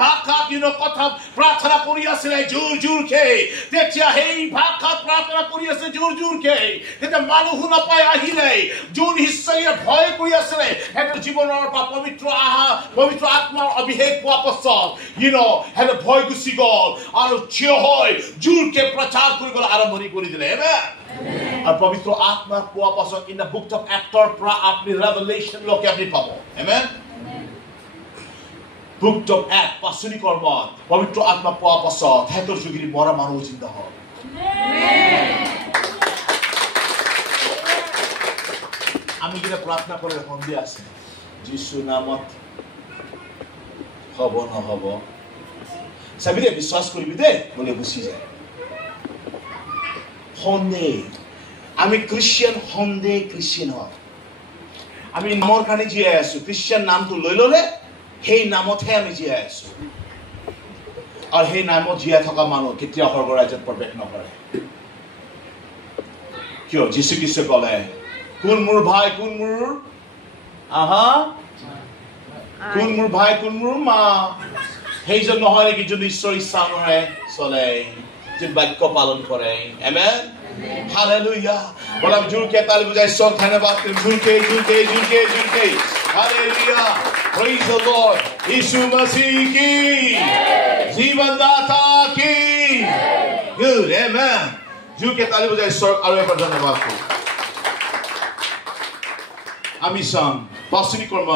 ভাষাত কথা প্ৰাৰ্থনা কৰি আছিলে জোৰ জোৰকে। তেতিয়া সেই ভাষাত প্ৰাৰ্থনা কৰি আছে জোৰ জোৰকে, তেতিয়া মানুহ শুনা পাই আহিলে, যোন ঈশ্বৰীয়ে ভয় কৰি আছিলে সিহঁতৰ জীৱনৰ পৰা পবিত্ৰ আত্মাৰ অভিষেক পোৱা পাছত সিহঁতে ভয় গুচি গ'ল আৰু থিয় হৈ জোৰকে প্ৰচাৰ কৰিবলৈ আৰম্ভণি কৰি দিলে। আৰু পবিত্ৰ আত্মা পোৱা পাছত in the book of actor পৰা আপুনি ৰেভেলেশ্যন লৈকে আপুনি পাব। আমেন। বুক অফ এক্ট 5 কৰ্মত পবিত্ৰ আত্মা পোৱা পাছত সিহঁতৰ যোগেদি মৰা মানুহ জিন্দা হ'ল। আমি যেতিয়া প্ৰাৰ্থনা কৰি সন্ধিয়া আছে, যীশু নামত হ'ব নহ'ব, চাবি দে বিশ্বাস কৰিবি দে বোলে গুচি যায় সন্দেহ আমি খ্ৰীষ্টিয়ান সন্দেহ খ্ৰীষ্টিয়ান হয় আমি নামৰ কাৰণে জীয়াই আছো খ্ৰীষ্টিয়ান নামটো লৈ ল'লে সেই নামতহে আমি জীয়াই আছো আৰু সেই নামত জীয়াই থকা মানুহ কেতিয়াও স্বৰ্গ ৰাজ্যত প্ৰৱেশ নকৰে কিয় যীশু খ্ৰীষ্টই ক'লে কোন মোৰ ভাই কোন মোৰ আহা কোন মোৰ ভাই কোন মোৰ মা সেইজন নহয় নেকি যোন ঈশ্বৰ ইচ্ছা অনুসাৰে চলে যোন বাক্য পালন কৰে আমেন হালেলুয়া বলা জোৰকে তালি বজাই ঈশ্বৰ ধন্যবাদ জোৰকে জোৰকে জোৰকে জোৰকে হালেলুয়া প্ৰেইজ দ্য লৰ্ড यीशु मसीह की जीवन दाता की गुड आमेन জোৰকে তালি বজাই ঈশ্বৰ আৰু এবাৰ ধন্যবাদ কৰো আমি চাম পাচনি কৰ্ম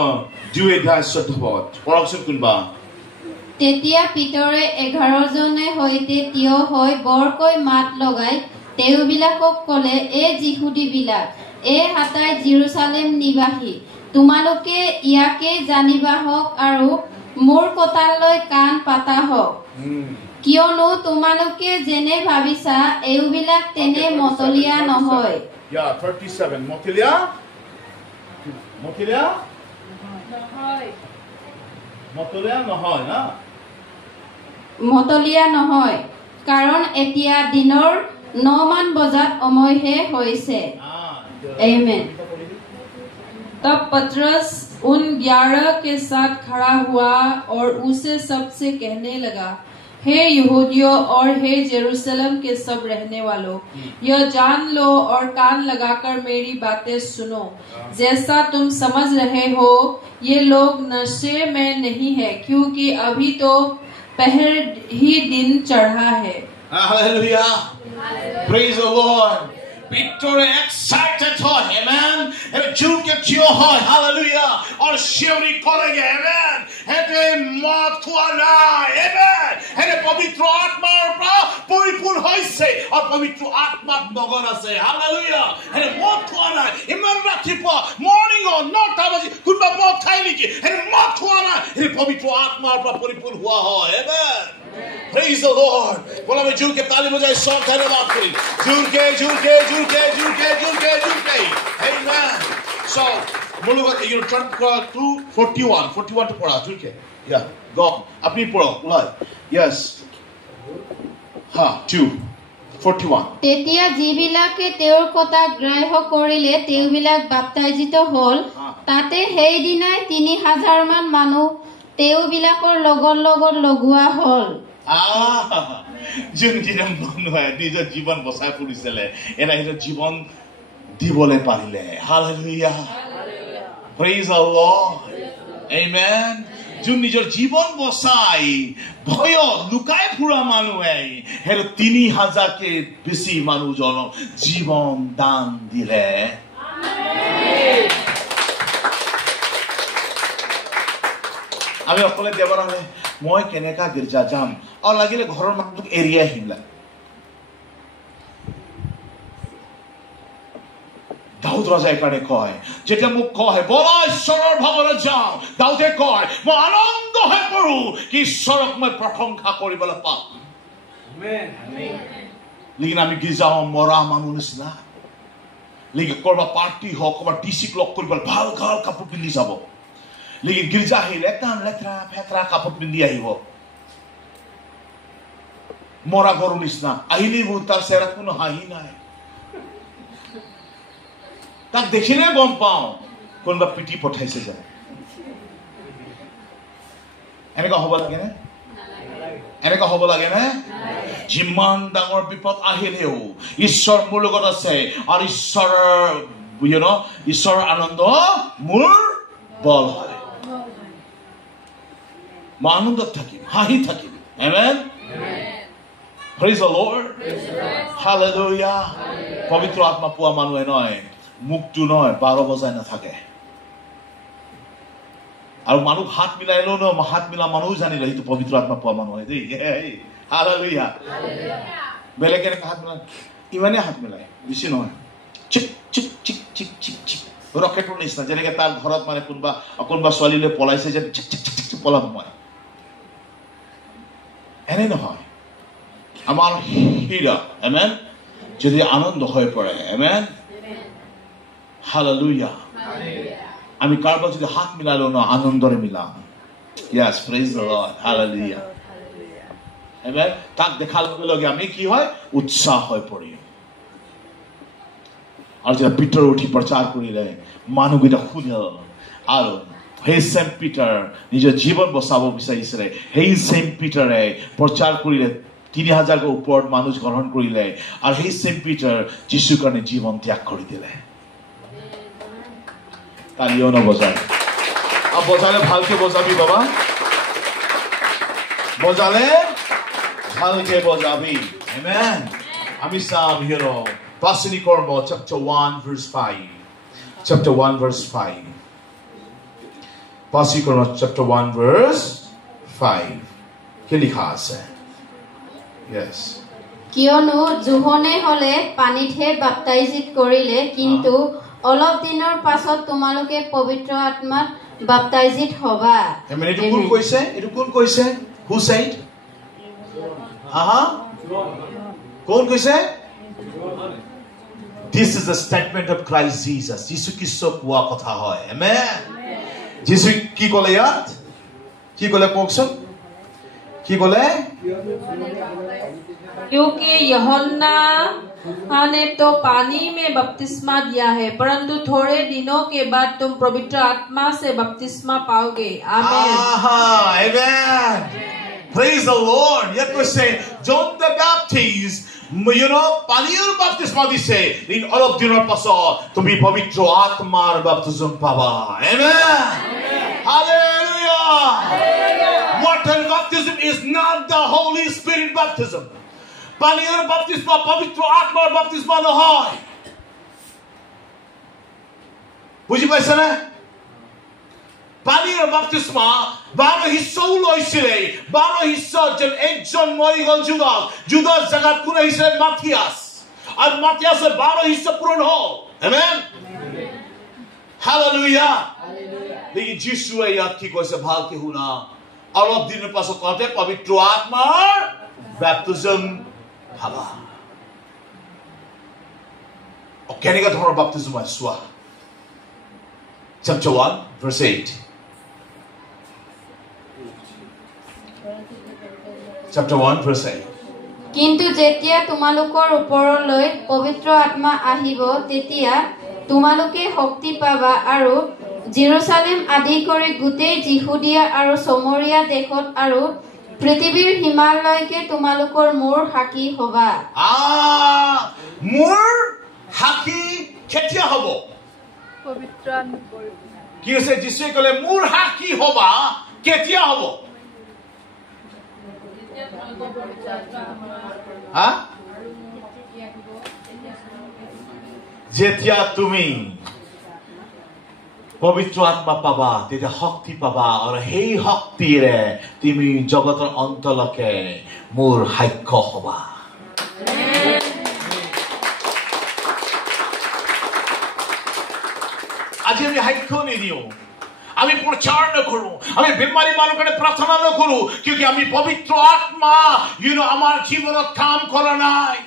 2:14 পৰকচোন কোনবা তেতিয়া পিতৰে 11 জনে হৈতে থিয় হৈ বৰকৈ মাত লগাই তেওঁবিলাকক ক'লে যিহুদীবিলাক হাতাই জেৰুজালেম নিবাসী তোমালোকে ইয়াকে জানিবা হওক আৰু মোৰ কথালৈ কাণ পাতা হওক কিয়নো তোমালোকে যেনে ভাবিছা এইবিলাক তেনে মতলীয়া নহয় 37 মতলীয়া মতলীয়া নহয় কাৰণ এতিয়া দিনৰ 9 মান বজাত সময়হে হৈছে आमेन तब पतरस उन 11 के साथ खड़ा हुआ और उसे सबसे कहने लगा हे यहूदियों और हे जेरूसलम के सब रहने वालों यह जान लो और कान लगाकर मेरी बातें सुनो जैसा तुम समझ रहे हो ये लोग नशे में नहीं है क्योंकि अभी तो पहर ही दिन चढ़ा है hallelujah praise the Lord Peter excited হয় amen and জোৰকে থিয় হয় hallelujah और শিউৰি কৰেগে amen হেতে মত খোৱা নাই amen হেতে পবিত্ৰ আত্মাৰ পৰা পৰিপূৰ্ণ হৈছে আৰু পবিত্ৰ আত্মাত নগৰ আছে hallelujah হেতে মত খোৱা নাই ইমান ৰাতিপুৱা মৰ্নিং অন 9টা বাজি কোনবা মত খাই নেকি হেতে মত খোৱা নাই হেতে পবিত্ৰ আত্মাৰ পৰা পৰিপূৰ্ণ হোৱা হয় amen Praise the Lord. बोला मैं जुड़ के ताली बजाए सब धन्यवाद करी जुड़ के Amen. So मुलुगा you turn to 41 to पढ़ा जुड़ के yeah go अपनी पढ़ो उलाई yes हाँ 2:41 তেতিয়া যিবিলাকে তেওঁৰ কথা গ্ৰাহ্য কৰিলে তেওঁবিলাক বাপ্তাইজিত হ'ল তাতে সেই দিনাই 3000 মান মানুহ তেওঁবিলাকৰ লগত লগোৱা হ'ল যোনদিনা মানুহে নিজৰ জীৱন বচাই ফুৰিছিলে এনে জীৱন দিবলৈ পাৰিলে হালেলুয়া প্ৰেইজ দ্য লৰ্ড আমেন যোন নিজৰ জীৱন বচাই ভয়ত লুকাই ফুৰা মানুহে হেৰ 3000 কে বেছি মানুহজনক জীৱন দান দিলে আমি অকলে দেৱৰ হ'লে মই কেনেকা গিৰ্জা যাম আৰু লাগিলে ঘৰৰ মানুহক এৰিয়া আহিলা দাউদ ৰাজাই কাৰণে কয় যেতিয়া মোক কয় বলা ঈশ্বৰৰ ভৱনত যাওঁ দাউদে কয় মই আনন্দ হৈ পৰো কি ঈশ্বৰক মই প্ৰশংসা কৰিবলৈ পাম লেকিন আমি গিৰ্জা মৰা মানুহ নিচিনা লেকিন কৰবা পাৰ্টি হওক কৰবা টিচিক লগ কৰিব ভাল ভাল কাপোৰ পিন্ধি যাব লেকিন গিৰ্জা আহিলে একদম লেতেৰা ফেতৰা কাপোৰ পিন্ধি আহিব মৰা গৰু নিচিনা আহিলেই তাৰ চেহেৰাত কোনো হাঁহি নাই তাক দেখিলে গম পাওঁ কোনোবা পিটি পঠাইছে যায় এনেকুৱা হ'ব লাগে নে যিমান ডাঙৰ বিপদ আহিলেও ঈশ্বৰ মোৰ লগত আছে আৰু ঈশ্বৰৰ আনন্দ মোৰ বল হয় মই আনন্দত থাকিম হাঁহি থাকিম আমেন Praise the Lord. Hallelujah. পবিত্ৰ আত্মা পোৱা মানুহে নহয় মুখটো নহয় 12 বজাই নাথাকে আৰু মানুহ হাত মিলাইলেও ন হাত মিলা মানুহ জানিলে এইটো পবিত্ৰ আত্মা পোৱা মানুহ হয় দেই হালেলুয়া বেলেগে হাত মিলাই ইমানে হাত মিলাই বেছি নহয় চিক চিক চিক চিক চিক চিক ৰকেটৰ নিচিনা যেনেকে তাৰ ঘৰত মানে কোনোবা ছোৱালীলৈ পলাইছে যে চিক চিক চিক চিক পলাব মই এনে নহয় আমাৰ হৃদয় আমেন যদি আনন্দ হৈ পৰে আমেন হালেলুয়া আমি কাৰোবাক যদি হাত মিলালো ন আনন্দৰে মিলাম yes praise the Lord hallelujah amen তাক দেখাৰ লগে লগে আমি কি হয় উৎসাহ হৈ পৰিম আৰু যেতিয়া পিটাৰ উঠি প্ৰচাৰ কৰিলে মানুহকেইটা শুনিল আৰু সেই চেম পিটাৰ নিজৰ জীৱন বচাব বিচাৰিছিলে সেই চেম পিটাৰে প্ৰচাৰ কৰিলে 3000 ওপৰত মানুহ গ্ৰহণ কৰিলে আৰু সেই চেম পিটাৰ যীশুৰ কাৰণে জীৱন ত্যাগ কৰি দিলে তালিও নবজায় আৰু বজালে ভালকে বজাবি বাবা বজালে ভালকে বজাবি আমেন আমি চাম হিৰো পাচনি কৰ্ম chapter 1 verse 5 chapter 1 verse 5 পাচনি কৰ্ম chapter 1 verse 5 কি লিখা আছে yes কিয়নো জোহনে হলে পানীতহে বাপ্তাইজিত কৰিলে কিন্তু অলপ দিনৰ পাছত তোমালোকে পবিত্ৰ আত্মাত বাপ্তাইজিত হবা এটো কোন কৈছে who said কোন কৈছে this is the statement of Christ Jesus Jesus Kristo কোৱা কথা হয় amen Jesus কি ক'লে ইয়াত কি ক'লে কওকচোন কি ক'লে क्योंकि यूहन्ना ने तो पानी में बपतिस्मा दिया है परंतु थोड़े दिनों के बाद तुम पवित्र आत्मा से बपतिस्मा पाओगे आमेन amen praise the Lord yet we say John the Baptist পানীৰ বাপ্তিস্মা দিছে in অলপ দিনৰ পাছত তুমি পবিত্ৰ আত্মাৰ বাপ্তিস্ম পাবা amen hallelujah water baptism is not the Holy Spirit baptism পানীৰ বাপ্তিস্মা পবিত্ৰ আত্মাৰ বাপ্তিস্মা নহয় বুজি পাইছে না পানীৰ বাপ্তিস্মা 12 হিস্সাও লৈছিলে 12 হিস্সা যেন একজন মৰি গল জুদাস জাগাত কোন হিস্সা মাথিয়াস আৰ মাথিয়াসেৰ 12 হিস্সা পূৰণ হল আমেন হালেলুয়া দেখি যিশুৱে ইয়াত কি কৈছে ভালকে শুনা অলপ দিনৰ পাছত কতে পবিত্ৰ আত্মাৰ বাপ্তিস্ম পাবা কেনেকুৱা ধৰণৰ বাপ্তিস্ম চোৱা chapter 1 verse 8 chapter 1 verse 8 কিন্তু যেতিয়া তোমালোকৰ ওপৰলৈ পবিত্ৰ আত্মা আহিব তেতিয়া তোমালোকে শক্তি পাবা আৰু জেৰুসালেম আদি কৰি গোটেই জিহুদিয়া আৰু সমৰীয়া দেশত আৰু পৃথিৱীৰ হিমালয়কে তোমালোকৰ মোৰ সাক্ষী হবা মোৰ সাক্ষী কেতিয়া হ'ব पवित्र কি আছে যিশুৱে ক'লে মোৰ সাক্ষী হবা কেতিয়া হ'ব যেতিয়া তুমি পবিত্ৰ আত্মা পাবা তেতিয়া শক্তি পাবা আৰু সেই শক্তিৰে তুমি জগতৰ অন্তলৈকে মোৰ সাক্ষ্য হবা আজি আমি সাক্ষ্য নিদিওঁ আমি প্ৰচাৰ নকৰো আমি বেমাৰী মানুহৰ কাৰণে প্ৰাৰ্থনা নকৰো কিয়কি আমি পবিত্ৰ আত্মা আমাৰ জীৱনত কাম কৰা নাই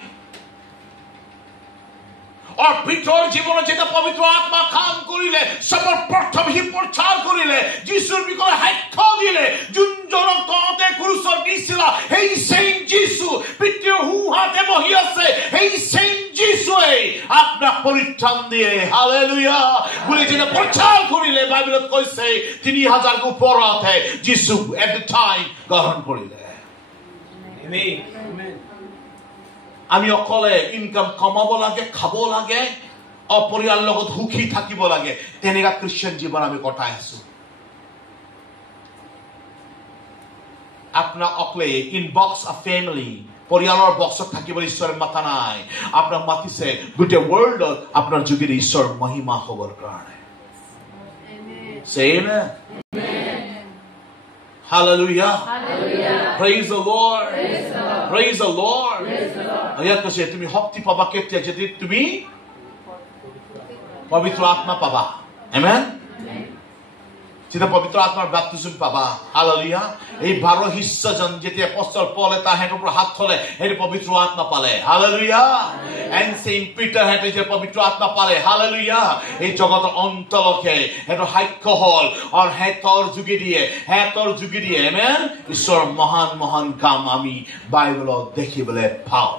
और पितर जीवन जेटा पवित्र आत्मा काम करिले सबर प्रथम ही प्रचार करिले যিশুৰ বিষয়ে সাক্ষ্য দিলে যোনজনক ততে ক্ৰুচত দিছিলা সেই সেম যিশু পিতৃৰ হাতে বহি আছে সেই সেম যিশুৱে আপোনাক পৰিত্ৰাণ দিয়ে হালেলুয়া বুলি যেনে প্ৰচাৰ কৰিলে বাইবেলত কৈছে 3000 ওপৰতে যিশু এট দ্য টাইম গ্ৰহণ কৰিলে আমেন আমি অকলে ইনকাম কমাব লাগে খাব লাগে অপৰিয়াল লগত সুখী থাকিব লাগে তেনেকা খ্ৰীষ্টিয়ান জীৱন আমি কটাই আছো আপোনাৰ অকলে ইন বক্স অফ ফ্যামিলি পৰিয়ালৰ বক্সত থাকিব ঈশ্বৰৰ মাথা নাই আপোনাক মাতিছে গোটেই ৱৰ্ল্ডত আপোনাৰ যোগেৰে ঈশ্বৰৰ মহিমা হ'বৰ কাৰণে আমেন Hallelujah. Hallelujah. Praise the Lord. Praise the Lord. Ayat kasi tumi hokti paba ketia jadi tumi pavitra atma paba. Amen. যেতিয়া পবিত্ৰ আত্মাৰ বাপ্তিস্ম পাবা হালেলুয়া এই 12 শিষ্যজন যেতিয়া apostol পল এটা হেতৰ ওপৰত হাত থলে হেৰি পবিত্ৰ আত্মা পালে হালেলুয়া and Saint Peter হেতে যে পবিত্ৰ আত্মা পালে হালেলুয়া এই জগতৰ অন্তলকে হেতৰ সাক্ষ্য হল আৰু হেতৰ যোগেদিয়ে আমেন ঈশ্বৰ মহান মহান কাম আমি বাইবেলত দেখিবলৈ পাওঁ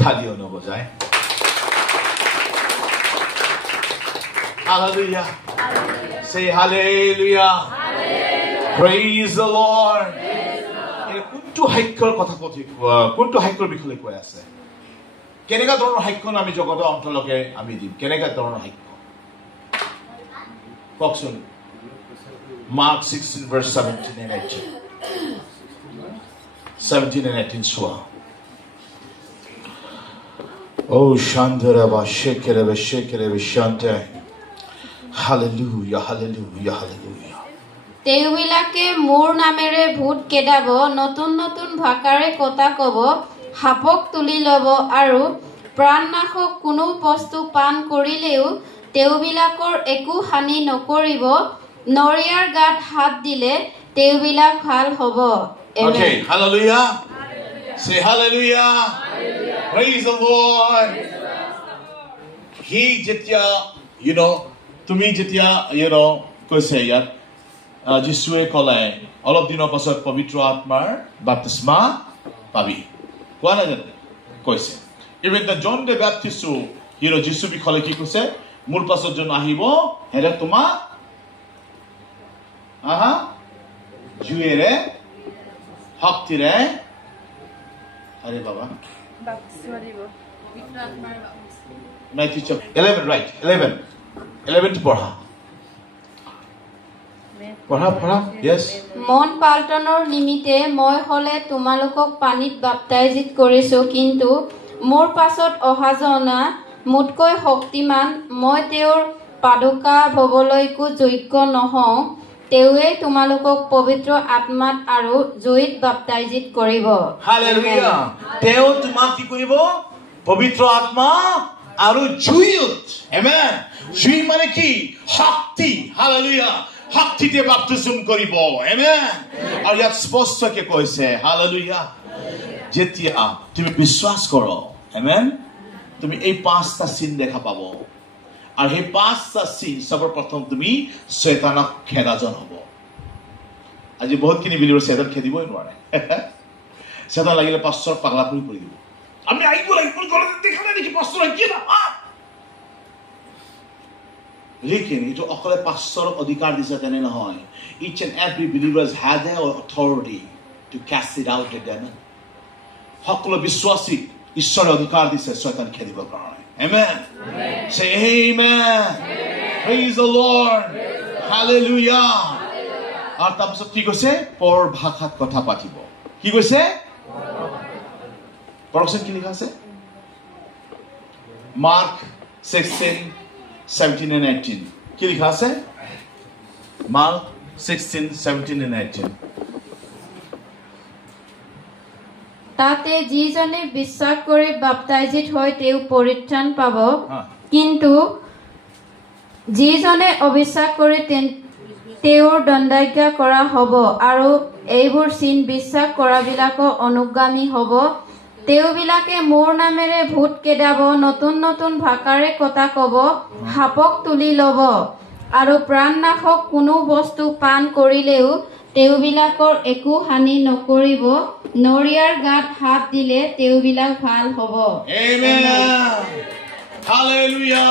তালিও নবজায় Hallelujah. Say hallelujah. Praise the Lord. কোনটো হাক্যৰ কথা কোনটো হাক্যৰ বিষয়ে কৈ আছে কেনেকা ধৰণৰ হাক্য আমি জগতৰ অন্তলকে আমি দিম কেনেকা ধৰণৰ হাক্য কওকচোন Mark 16 verse 17 and 18 17 and 18 চোৱা Oh Shandaraba Shekerebe Shante Hallelujah, hallelujah, hallelujah. তেওবিলাকে মোৰ নামেৰে ভূত কেদাব নতুন নতুন ভাষাৰে কথা কব হাপক তুলি লব আৰু প্ৰাণনাশক কোনো বস্তু পান কৰিলেও তেওবিলাকৰ একো হানি নকৰিব নৰিয়াৰ গাত হাত দিলে তেওবিলাক ভাল হ'ব Okay, hallelujah. Say hallelujah. Praise the Lord. He যেতিয়া তুমি যেতিয়া কৈছে ইয়াত যিশুৱে ক'লে অলপ দিনৰ পাছত পবিত্ৰ আত্মাৰ বাপ্তিস্মা পাবি কোৱা নাই জানো কৈছে even the John the Baptist যিশু বিষয়ে কি কৈছে মোৰ পাছত জন আহিব হেৰে তোমাক জুয়েৰে শক্তিৰে আৰে বাবা বাপ্তিস্মা দিব পবিত্ৰ আত্মাৰ Matthew chapter 11 right 11 to পঢ়া yes মন পাল্টনৰ নিমিতে মই হলে তোমালোকক পানীত বাপ্তাইজিত কৰিছো কিন্তু মোৰ পাছত অহাজনা মুতকৈ শক্তিমান মই তেওঁৰ পাদুকা ভৱলৈকো যোগ্য নহওঁ তেৱে তোমালোকক পবিত্ৰ আত্মাত আৰু জুইত বাপ্তাইজিত কৰিব হালেলুয়া তেও তোমাক কি কৰিব পবিত্ৰ আত্মা আৰু জুইত আমেন জুই মানে কি শক্তি হালেলুয়া শক্তিতে বাপ্তিস্ম কৰিব আমেন আৰু ইয়াত স্পষ্টকৈ কৈছে হালেলুয়া যেতিয়া তুমি বিশ্বাস কৰা আমেন তুমি এই পাঁচটা চিন দেখা পাব আৰু এই পাঁচটা চিন সৰ্বপ্ৰথম তুমি শয়তানক খেদাজন হ'ব আজি বহুতখিনি বিলিভাৰ শয়তান খেদিবই নোৱাৰে শয়তান লাগিলে পাঁচৰ পাগলা কৰি দিব আমি আইব লাগিব গলতে দেখা নাই দেখি পাঁচৰ কি না लेकिन it অকলে পাঁচৰ অধিকাৰ দিছে তেনে নহয় each and every believers had their authority to cast it out the demon সকলো বিশ্বাসী ঈশ্বৰৰ অধিকাৰ দিছে শয়তান খেদিবৰ কাৰণে amen say amen praise the Lord hallelujah আৰু তাৰপিছত কি কৈছে পৰ ভাষাত কথা পাতিব কি কৈছে পৰকচোন কি লিখা আছে Mark 16 17 and 18 কি লিখা আছে Mark 16 17 and 18 তাতে যিজনে বিশ্বাস কৰি বাপ্তাইজিত হয় তেও পৰিত্ৰাণ পাব কিন্তু যিজনে অবিশ্বাস কৰি তেওঁৰ দণ্ডাজ্ঞা কৰা হ'ব আৰু এইবোৰ চিন বিশ্বাস কৰাবিলাকৰ অনুগামী হ'ব তেওবিলাকে মোৰ নামেৰে ভূত কেদাব নতুন নতুন ভাষাৰে কথা কব হাপক তুলি লব আৰু প্ৰাণনাশক কোনো বস্তু পান কৰিলেও তেওবিলাকৰ একো হানি নকৰিব নৰিয়াৰ গাত হাত দিলে তেওবিলাক ভাল হ'ব আমেন হালেলুয়া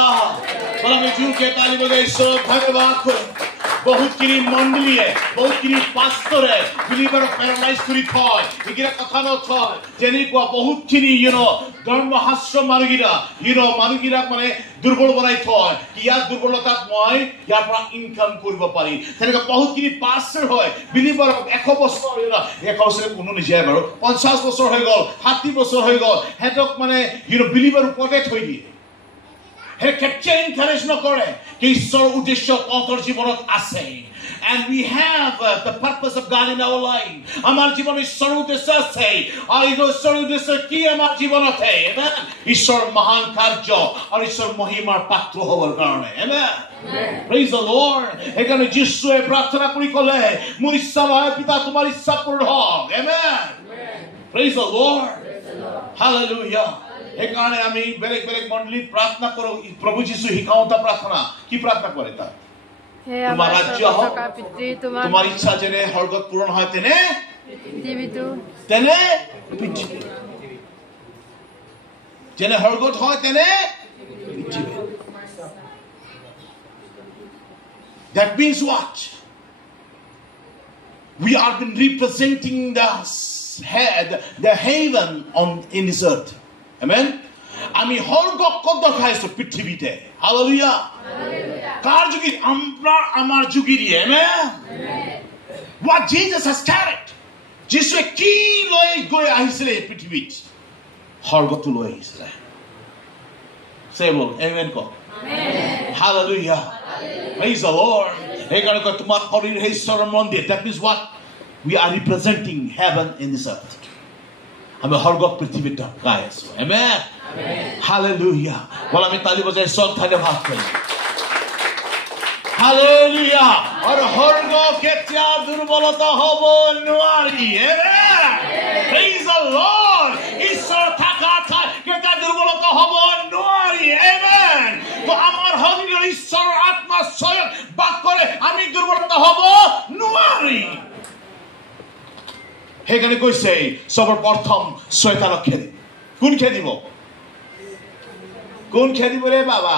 বলকে জুকে তালি বজাই ঈশ্বৰ ধন্যবাদ কৰো বহুতখিনি মণ্ডলীয়ে বহুতখিনি পাস্তৰে বিলিভাৰ প্যাৰালাইজ কৰি থয় একিৰা কথা নথয় যেনেকুৱা বহুতখিনি ধৰ্মশাস্ত্ৰ মানুহগিৰাক মানে দুৰ্বল বনাই থয় ইয়াৰ দুৰ্বলতাত মই ইয়াৰ পৰা ইনকাম কৰিব পাৰি তেনেকুৱা বহুতখিনি পাস্তৰ হয় বিলিভাৰ 100 বছৰ 100 বছৰ কোনো নিজায় বাৰু 50 বছৰ হৈ গ'ল 60 বছৰ হৈ গ'ল হেতক মানে বিলিভাৰ ওপৰতে থৈ দিয়ে হে চেঞ্জ খাৰেজ নকৰে কি ঈশ্বৰৰ উদ্দেশ্য অন্তৰ জীৱনত আছে and we have the purpose of God in our life আমাৰ জীৱনৰ ঈশ্বৰৰ উদ্দেশ্য আছে আৰু ঈশ্বৰৰ উদ্দেশ্য কি আমাৰ জীৱনতে amen ঈশ্বৰ মহান কাৰ্য আৰু ঈশ্বৰ মহিমাৰ পাত্ৰ হ'বৰ কাৰণে amen praise the lord এখানে যিশুৱে প্ৰাৰ্থনা কৰি ক'লে মোৰ ইচ্ছা নহয় পিতা তোমাৰ ইচ্ছা পূৰ্ণ হওক amen praise the lord hallelujah এখানে আমি বেলেগ বেলেগ মণ্ডলীত প্ৰাৰ্থনা কৰোঁ প্ৰভু যীশু শিকাওঁতা প্ৰাৰ্থনা কি প্ৰাৰ্থনা কৰে তাত তোমাৰ ৰাজ্য হওক তোমাৰ ইচ্ছা যেনে স্বৰ্গত পূৰণ হয় তেনে পৃথিৱীত যেনে স্বৰ্গত হয় তেনে পৃথিৱীত that means what we are been representing the heaven in this earth amen আমি স্বৰ্গক ক'ত দেখাইছো পৃথিৱীতে হালেলুয়া কাৰ যোগী আমাৰ Yogi amen what Jesus has carried যিশুৱে কি লৈ গৈ আহিছিলে পৃথিৱীত স্বৰ্গটো লৈ আহিছিলে say bol amen ko amen hallelujah praise the lord সেইকাৰণে তোমাৰ শৰীৰ ঈশ্বৰৰ মন্দিৰ that means what we are representing heaven in this earth আমি স্বৰ্গক পৃথিৱীত দেখাই আছো amen hallelujah বল আমি তালি বজাই সব ধন্যবাদ করি hallelujah আর স্বৰ্গ কেতিয়া দুৰ্বলতা হ'ব নোৱাৰি amen praise the lord ঈশ্বৰ থাকা কেতিয়া দুৰ্বলতা হ'ব নোৱাৰি amen তো আমাৰ শৰীৰৰ ঈশ্বৰ আত্মা স্বয়ং বাস কৰে আমি দুৰ্বলতা হ'ব নোৱাৰি সেইকাৰণে কৈছে সবৰ প্ৰথম শয়তানক খেদি কোন খেদিব কোন খেদিব ৰে বাবা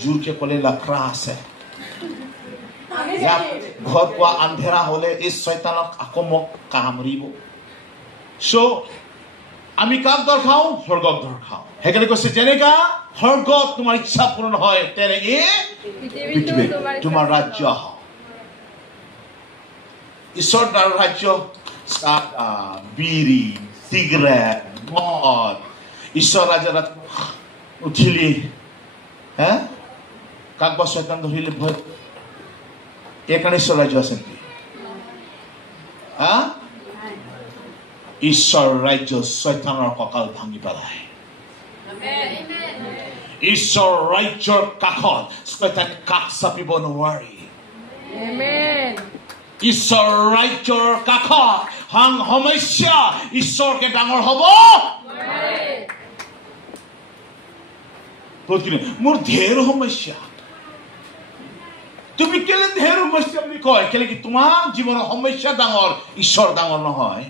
জোৰকে ক'লে লাখৰা আছে ঘৰ পোৱা আন্ধেৰা হ'লে এই শয়তানক আকৌ মোক কামুৰিব সো আমি কাক দৰখাও স্বৰ্গক দৰখাও সেইকাৰণে কৈছে যেনেকা স্বৰ্গত তোমাৰ ইচ্ছা পূৰণ হয় তেনেকে পৃথিৱীত তোমাৰ ৰাজ্য হয় ঈশ্বৰ ৰাজ্য বিড়ি সিগাৰেট মদ ঈশ্বৰ ৰাজ্যত উঠিলি হ্যাঁ কাকবা শয়তান ধৰিলে ভয় এখানে ঈশ্বৰ ৰাজ্য আছে নেকি হ্যাঁ ঈশ্বৰ ৰাজ্য শয়তানৰ কঁকাল ভাঙি পেলায় ঈশ্বৰ ৰাজ্যৰ কাষত শয়তান কাষ চাপিব নোৱাৰি ঈশ্বৰ ৰাজ্যৰ কাষত সমস্যা ঈশ্বৰকে ডাঙৰ হ'ব মোৰ ঢেৰ সমস্যা তুমি কেলে ঢেৰ সমস্যা বুলি কয় কেলে কি তোমাৰ জীৱনৰ সমস্যা ডাঙৰ ঈশ্বৰ ডাঙৰ নহয়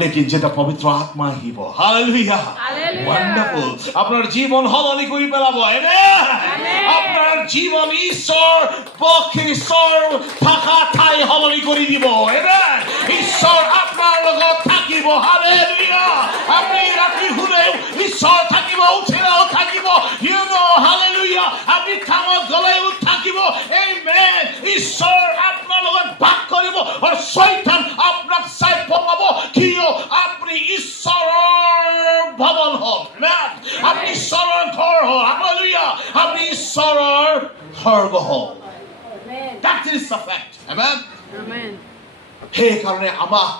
लेकिन যেটা পবিত্ৰ আত্মা আহিব হালেলুয়া ওয়ান্ডাৰফুল আপনাৰ জীবন সলনি কৰি পেলাব আমেন আপনাৰ জীবন ঈশ্বৰ পক্ষে ঈশ্বৰ থাকা ঠাই সলনি কৰি দিব আমেন ঈশ্বর আপনার লগত থাকিব হালেলুয়া আপনি রাতি শুলে ঈশ্বর থাকিব উঠিলেও থাকিব ইউ নো হালেলুয়া আপনি কামত গলেও থাকিব আমেন ঈশ্বর আপনার লগত বাস কৰিব আৰু শয়তান আপোনাক চাই পকাব কি আপনি ঈশ্বৰৰ ভৱন হওক আপনি ঈশ্বৰৰ ঘৰ হওক হালেলুয়া আপনি ঈশ্বৰৰ স্বৰ্গ হওক that is the fact amen amen সেই কাৰণে আমাক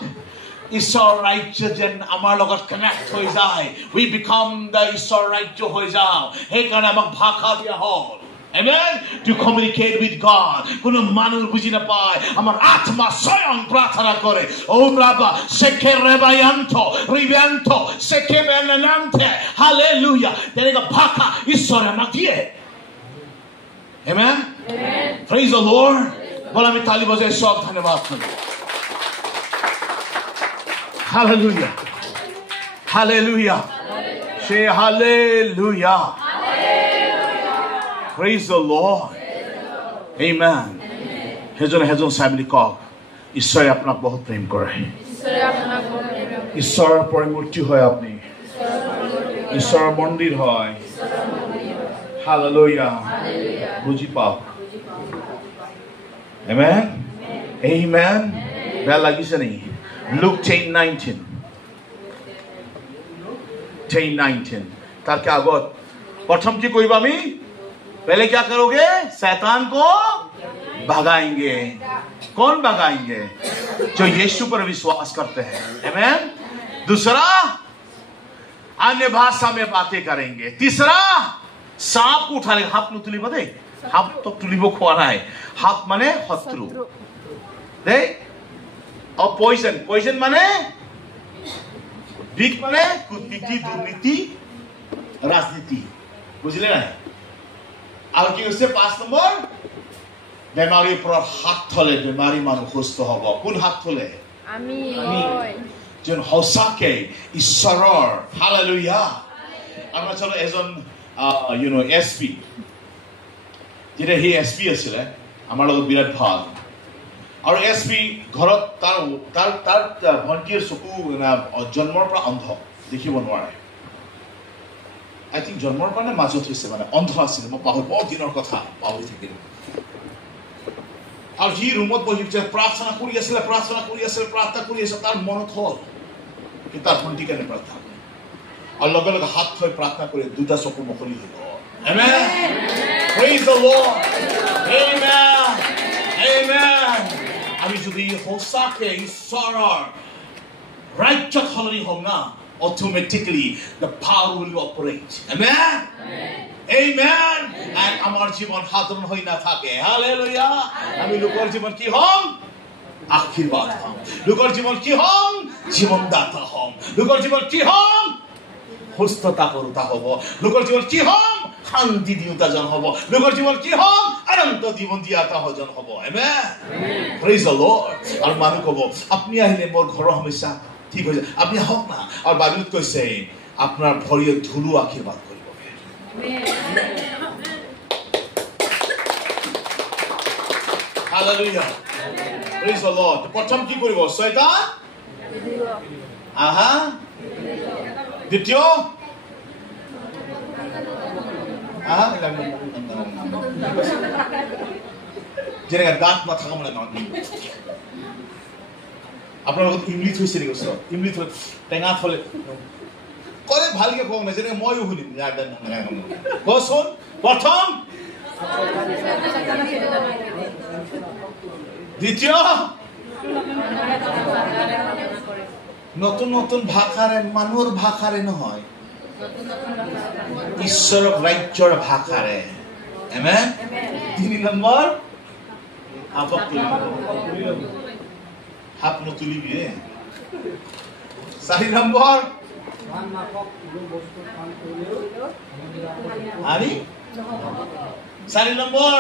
ঈশ্বৰ ৰাজ্য যেন আমাৰ লগত কানেক্ট হৈ যায় we become the ঈশ্বৰ ৰাজ্য হৈ যাওঁ সেই কাৰণে আমাক ভাষা দিয়া হ'ল amen to communicate with God কোন মানুষ বুঝি না পায় আমার আত্মা স্বয়ং প্রার্থনা করে ও বাবা সেকেরেবায়ান্তো রিভেন্তো সেকেবেনান্তে হালেলুয়া তেরেগা ভাষা ঈশ্বর আমাকে দিয়ে amen praise the Lord বল আমি তালি বাজাই সব ধন্যবাদ করি hallelujah hallelujah say hallelujah praise the Lord amen হেজন সাইবলি কক ঈশ্বৰে আপোনাক বহুত প্ৰেম কৰে ঈশ্বৰৰ পৰিমূৰ্তি হয় আপুনি ঈশ্বৰৰ মন্দিৰ হয় হালেলুয়া বুজি পাওক amen amen বেয়া লাগিছে নেকি Luke 10:19 10:19 तार के आगत प्रथम की कोई बामी पहले क्या करोगे शैतान को भगाएंगे कौन भगाएंगे जो यीशु पर विश्वास करते हैं आमेन दूसरा अन्य भाषा में बातें करेंगे तीसरा सांप को उठा लेंगे हाथ नु तुली बदे हाथ तो तुलिबो खोना है हाथ माने शत्रु दे और पॉइजन माने बिग माने कूटनीति दुर्नीति राजनीति बुझले ना और कि उससे 5 नंबर बेमारी पर हाथ थले बेमारी मानु सुस्थ हबो कोन हाथ थले आमीन जोन हसाके ईश्वरर हालेलुया আমরা চলো এজন এসপি যেটা হি এসপি আছিল আমাৰ লগত বিৰাট ভাল আৰু এসপি ঘৰত তাৰ ভন্টিৰ চকু জন্মৰ পৰা অন্ধ দেখিব নোৱাৰে আই থিংক জন্মৰ পৰা মাজত হৈছে মানে অন্ধ আছিল মই পাহৰি বহুত দিনৰ কথা পাহৰি থাকিলো আৰু হি ৰুমত বহি প্ৰাৰ্থনা কৰি আছিল তাৰ মনত হ'ল কি তাৰ ভন্টি কেনে প্ৰাৰ্থনা और लगे लगे हाथ थोड़े प्रार्थना करे दूसरा चकु मुखली हो आमेन प्रेज द लॉर्ड आमेन आमेन আমি যদি হোসাকে ঈশ্বৰৰ ৰাজ্য খলনি হম না automatically the power will operate amen amen and আমাৰ জীৱন সাধাৰণ হৈ না থাকে হালেলুয়া আমি লোকৰ জীৱন কি হম আশীৰ্বাদ হম লোকৰ জীৱন কি হম জীৱনদাতা হম লোকৰ জীৱন কি হম সুস্থতা কৰোতা হ'ব লোকৰ জীৱন কি হম শান্তি দিওতা জন হ'ব লোকৰ জীৱন কি হম অনন্ত জীৱন দিয়াতা হজন হ'ব আমেন প্ৰেজ দ্য লৰ্ড আৰু মানুহ ক'ব আপুনি আহিলে মোৰ ঘৰৰ সমস্যা ঠিক হৈ যায় আপুনি হওক না আৰু বাইবেলত কৈছে আপোনাৰ ভৰিয়ে ধুলু আশীৰ্বাদ কৰিব আমেন হালেলুয়া প্ৰেজ দ্য লৰ্ড প্ৰথম কি কৰিব শয়তান আহা দ্বিতীয় যেনেকে দাঁত নাথাকা মানে আপোনাৰ লগত ইমলি থৈছে নেকি ওচৰত ইমলি থৈ টেঙা থলে কলে ভালকে কওঁ না যেনেকে ময়ো শুনিম কচোন প্ৰথম দ্বিতীয় নতুন নতুন ভাষাৰে মানুহৰ ভাষাৰে নহয় ঈশ্বৰৰ ৰাজ্যৰ ভাষাৰে আমেন 3 নম্বৰ হাত নতুলিবি 4 নম্বৰ আনি 4 নম্বৰ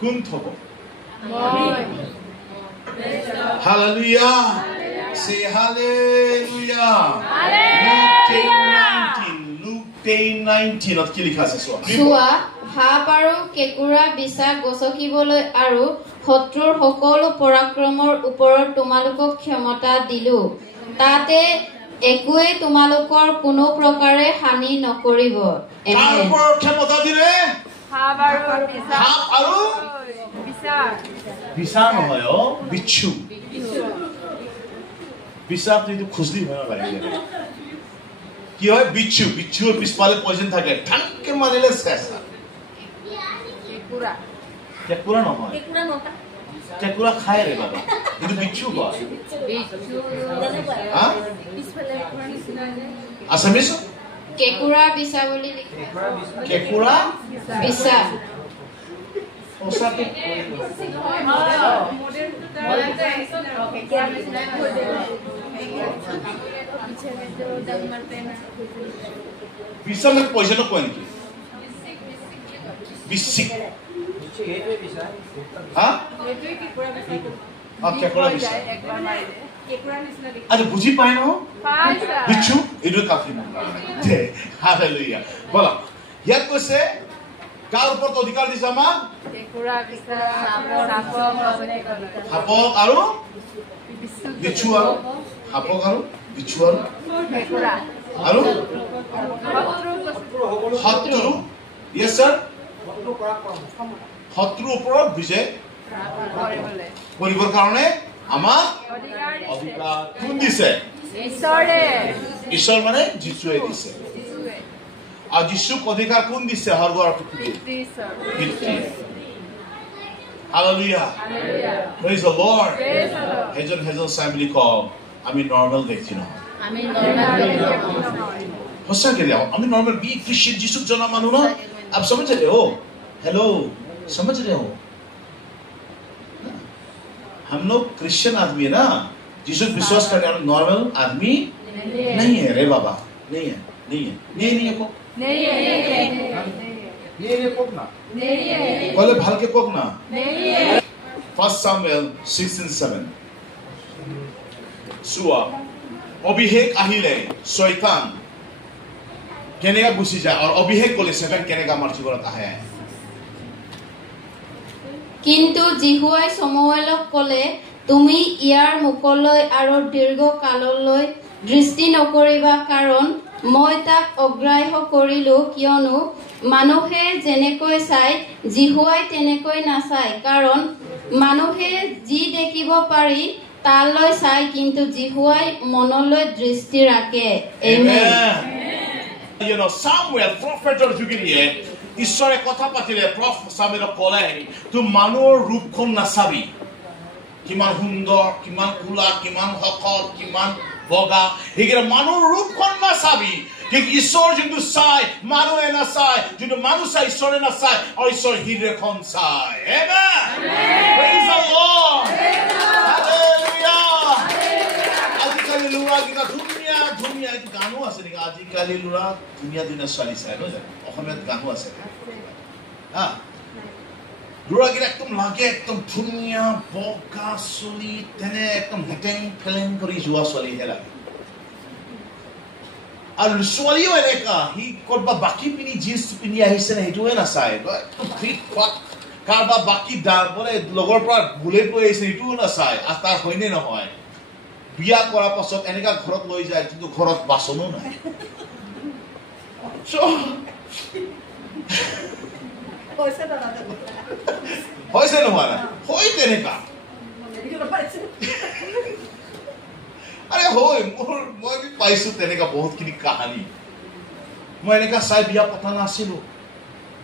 কোন থব Hallelujah. Say hallelujah. Luke 10:19 অত কি লিখা আছে চোৱা হাপ আৰু কেকুৰা বিচা গছকিবলৈ আৰু শত্ৰুৰ সকলো পৰাক্ৰমৰ ওপৰত তোমালোকক ক্ষমতা দিলো তাতে একোৱে তোমালোকৰ কোনো প্ৰকাৰে হানি নকৰিব কাৰ ওপৰত ক্ষমতা দিলে হাপ আৰু বিচা নহয় বিচ্ছু বিচা কিন্তু খুজলি হয় না লাগে কি হয় বিচ্ছুৰ পিছফালে পয়জন থাকে ঠানকে মাৰিলে চেঁচা কেকুৰা নহয় কেকুৰা খায় ৰে বাবা কিন্তু বিচ্ছু হয় আসামিছ কেকুৰা বিচা বুলি লিখে কেকুৰা বিচা ওসাকে বিচা মানে পয়জন কয় নেকি বিচিক হ্যাঁ কেকুৰা বিচা আচ্ছা বুঝি পায় ন বিচ্ছু এইটো কাফি মানে হালেলুয়া বলা ইয়াত কৈছে কাৰ ওপৰত অধিকাৰ দিছে আমাক সাপক আৰু বিচ্ছু আৰু সাপক আৰু বিচ্ছু আৰু শত্ৰু ইয়েছ স্যাৰ শত্ৰুৰ ওপৰত বিজয় কৰিবৰ কাৰণে আমাক অধিকাৰ কোন দিছে ঈশ্বৰ মানে যীশুৱে দিছে আৰু যীশুক অধিকাৰ কোন দিছে স্বৰ্গ আৰু পৃথিৱীত পিতৃ হালেলুয়া প্ৰেইজ দ্য লৰ্ড হেজন চাই বুলি কওঁ আমি নৰ্মেল ব্যক্তি নহয় সঁচাকে দিওঁ আমি नॉर्मल बी क्रिश्चियन जिसु जना मानो ना आप समझ रहे हो हेलो समझ रहे हो हम लोग क्रिश्चियन आदमी है ना जिसु विश्वास करने वाले नॉर्मल आदमी नहीं है रे बाबा नहीं है को नहीं है को ना बोले भाल के को ना 1 Samuel 16:7 सुआ অভিষেক আহিলে শয়তান কেনেকা গুচি যায় আৰু অভিষেক ক'লে শয়তান কেনেকা আমাৰ জীৱনত আহে কিন্তু জিহুৱাই সমুৱেলক ক'লে তুমি ইয়াৰ মুখলৈ আৰু দীৰ্ঘ কাললৈ দৃষ্টি নকৰিবা কাৰণ মই তাক অগ্ৰাহ্য কৰিলো কিয়নো মানুহে যেনেকৈ চাই জিহুৱাই তেনেকৈ নাচায় কাৰণ মানুহে যি দেখিব পাৰি তালৈ চাই কিন্তু জিহুৱাই মনলৈ দৃষ্টি ৰাখে আমেন You know, Samuel, prophet of Jugiriye, ঈশ্বৰে কথা পাতিলে প্ৰফেট সামুৱেলক ক'লে তুমি মানুহৰ ৰূপখন নাচাবি কিমান সুন্দৰ কিমান কোলা কিমান শকত কিমান বগা হেগিৰা মানুহৰ ৰূপখন নাচাবি ঠিক ঈশ্বৰ যোনটো চাই মানুহে নাচাই যোনটো মানুহ চাই ঈশ্বৰে নাচাই আৰু ঈশ্বৰ হৃদয়খন চাই আমেন প্ৰেইজ দ্য লৰ্ড হালেলুয়া আজিকালি ল'ৰা গিটা ধুনীয়া গানো আছে নেকি আজিকালি ল'ৰা ধুনীয়া ছোৱালী চাই নহয় অসমীয়াত গানো আছে ল'ৰাগিটা একদম লাগে একদম ধুনীয়া বগা চুলি তেনে একদম হেটেং ফেলেং কৰি যোৱা ছোৱালীহে লাগে আৰু ছোৱালীও এনেকা সি ক'ৰবাত বাকী পিন্ধি জিন্স পিন্ধি আহিছে নে সেইটোৱে নাচায় কাৰোবাৰ বাকী বোলে লগৰ পৰা বুলেট লৈ আহিছে সেইটোও নাচায় আৰু তাৰ হয়নে নহয় বিয়া কৰাৰ পাছত এনেকা ঘৰত লৈ যায় কিন্তু ঘৰত বাচনো নাই হৈছে নহয় হয় তেনেকা আৰে হয় মই পাইছো তেনেকা বহুতখিনি কাহানী মই এনেকা চাই বিয়া পতা নাছিলো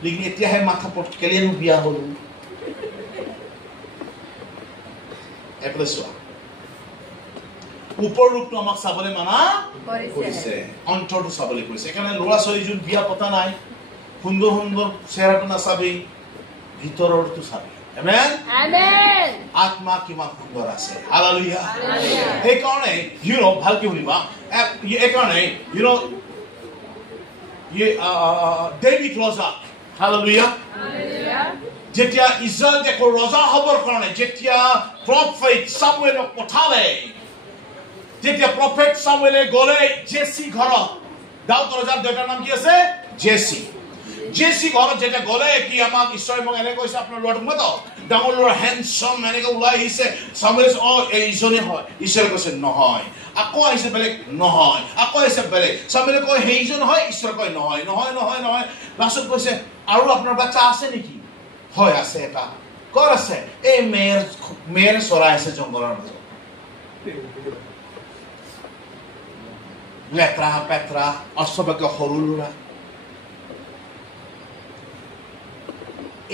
লেকিন এতিয়াহে মাথা পট কেলেনো বিয়া হলো এফালে চোৱা ওপৰ ৰূপটো আমাক চাবলৈ মানা কৰিছে অন্তৰটো চাবলৈ কৰিছে সেইকাৰণে ল'ৰা ছোৱালী যোন বিয়া পতা নাই সুন্দৰ চেহেৰাটো নাচাবি ভিতৰৰটো চাবি আমেন আমেন আত্মা কিমান সুন্দৰ আছে হালেলুয়া সেইকাৰণে ভালকে শুনিবা এইকাৰণে ডেভিড ৰজা হালেলুয়া যেতিয়া ইজৰাইল দেশৰ ৰজা হ'বৰ কাৰণে যেতিয়া প্ৰফেট সামুৱেলক পঠালে যেতিয়া প্ৰফেট সামুৱেলে গ'লে জেছি ঘৰত দাউদ ৰজাৰ দেউতাৰ নাম কি আছে জেছি ঘৰত যেতিয়া গ'লে কি আমাক ঈশ্বৰে মোক এনে কৈছে আপোনাৰ ল'ৰাটোক মাতক ডাঙৰ ল'ৰা হেণ্ডছম এনেকে ওলাই আহিছে সামুৱেলে এইজনে হয় ঈশ্বৰে কৈছে নহয় আকৌ আহিছে বেলেগ নহয় আকৌ আহিছে বেলেগ সামুৱেলে কয় সেইজন হয় ঈশ্বৰে কয় নহয় লাষ্টত কৈছে আৰু আপোনাৰ বাচ্চা আছে নেকি হয় আছে এটা ক'ত আছে এই মেৰ চৰাই আছে জংঘলৰ মাজত লেত্ৰা পেত্ৰা অশ্বকে সৰু ল'ৰা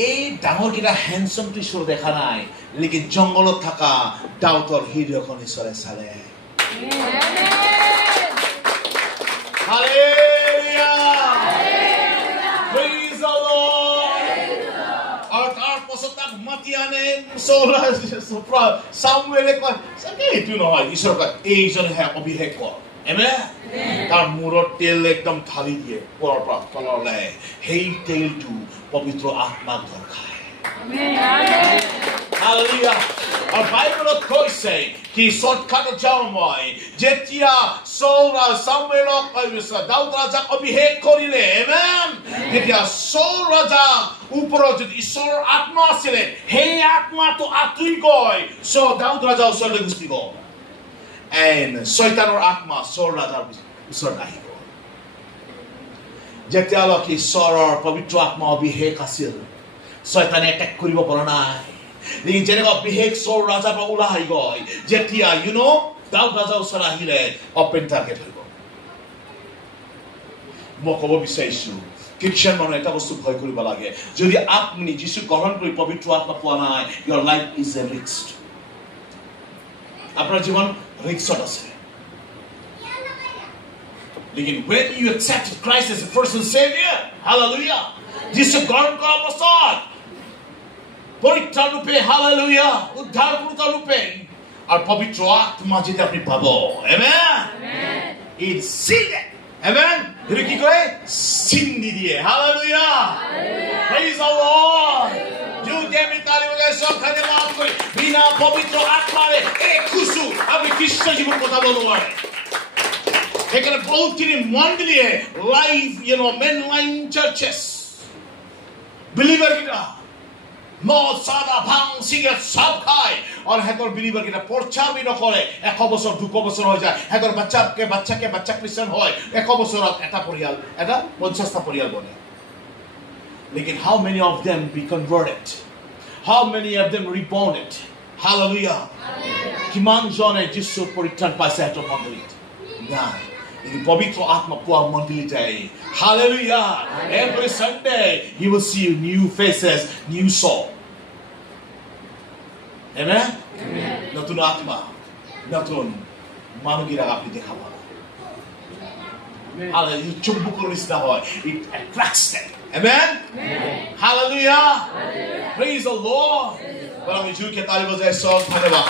এই ডাঙৰকেইটা হেণ্ডছমটো ঈশ্বৰ দেখা নাই লেকিন জংঘলত থকা দাউদৰ হৃদয়খন ঈশ্বৰে চালে হালেলুয়া প্ৰেইজ দ্য লৰ্ড আৰু তাৰ পাছত তাক মাতি আনে সামুৱেলে কয় এইটো নহয় ঈশ্বৰ কয় এইজনেহে অভিষেক কৰ আমেন তাৰ মূৰত তেল একদম ঢালি দিয়ে ওপৰৰ পৰা তললৈ সেই তেলটো পবিত্ৰ আত্মাক দৰকাৰ হালেলুয়া আৰু বাইবেলত কৈছে কি শৰ্টকাটত যাওঁ মই যেতিয়া সামুৱেলক দাউদ ৰাজাক অভিষেক কৰিলে আমেন তেতিয়া চৌল ৰজা ওপৰত যদি ঈশ্বৰৰ আত্মা আছিলে সেই আত্মাটো আঁতৰি গৈ দাউদ ৰাজাৰ ওচৰলৈ গুচি গ'ল শয়তানৰ আত্মা চৌল ৰাজাৰ ওচৰত আহিব যেতিয়ালৈকে ঈশ্বৰৰ পবিত্ৰ আত্মা অভিষেক আছিল শয়তানে এটেক কৰিব পৰা নাই লেকিন যেনেকুৱা বিহেক চৰ ৰাজা পৰা ওলাই গৈ যেতিয়া দাউদ ৰাজা ওচৰত আহিলে অপেন টাৰ্গেট হৈ গ'ল মই ক'ব বিচাৰিছো খ্ৰীষ্টিয়ান মানুহ এটা বস্তু ভয় কৰিব লাগে যদি আপুনি যিছু গ্ৰহণ কৰি পবিত্ৰ আত্মা পোৱা নাই your life is a risk আপোনাৰ জীৱন ৰিস্কত আছে লেকিন when you accepted Christ as a personal savior hallelujah Jesus গ্ৰহণ কৰাৰ পাছত পৰিত্ৰাণ ৰূপে hallelujah উদ্ধাৰকৰ্তা ৰূপে আৰু পবিত্ৰ আত্মা যেতিয়া আপুনি পাব amen it's sealed amen হেৰি কি কয় চিন্দি দিয়ে hallelujah praise the Lord you gave me তালি বজাই সব ধন্যবাদ করি বিনা পবিত্ৰ আত্মাৰে একোসু আপুনি খ্ৰীষ্ট জীৱন কটাব নোৱাৰে সেইকাৰণে বহুতখিনি মণ্ডলীয়ে লাইভ মেনলাইন চাৰ্চেছ বিলিভাৰ কিটা মদ সাদা ভাং সিগাৰেট সব খায় और হেতৰ বিলিভাৰ কিটা প্ৰচাৰ বি নকৰে 100 বছৰ 200 বছৰ হৈ যায় হেতৰ বাচ্চা খ্ৰীষ্টান হয় 100 বছৰত এটা পৰিয়াল এটা 50টা পৰিয়াল বনে लेकिन how many of them be converted how many of them reborn it hallelujah কিমান জনে যিশু পৰিত্ৰাণ পাইছে হেতৰ মণ্ডলীত নাই পবিত্ৰ আত্মা পোৱা মণ্ডলীটাই hallelujah every Sunday you will see new faces new soul amen নতুন আত্মা নতুন মানুষগিরা আপনি দেখা পাবেন hallelujah চুম্বকের নিচিনা হয় it attracts them amen hallelujah praise the Lord বরং জুইকে তালি বজায় সব ধন্যবাদ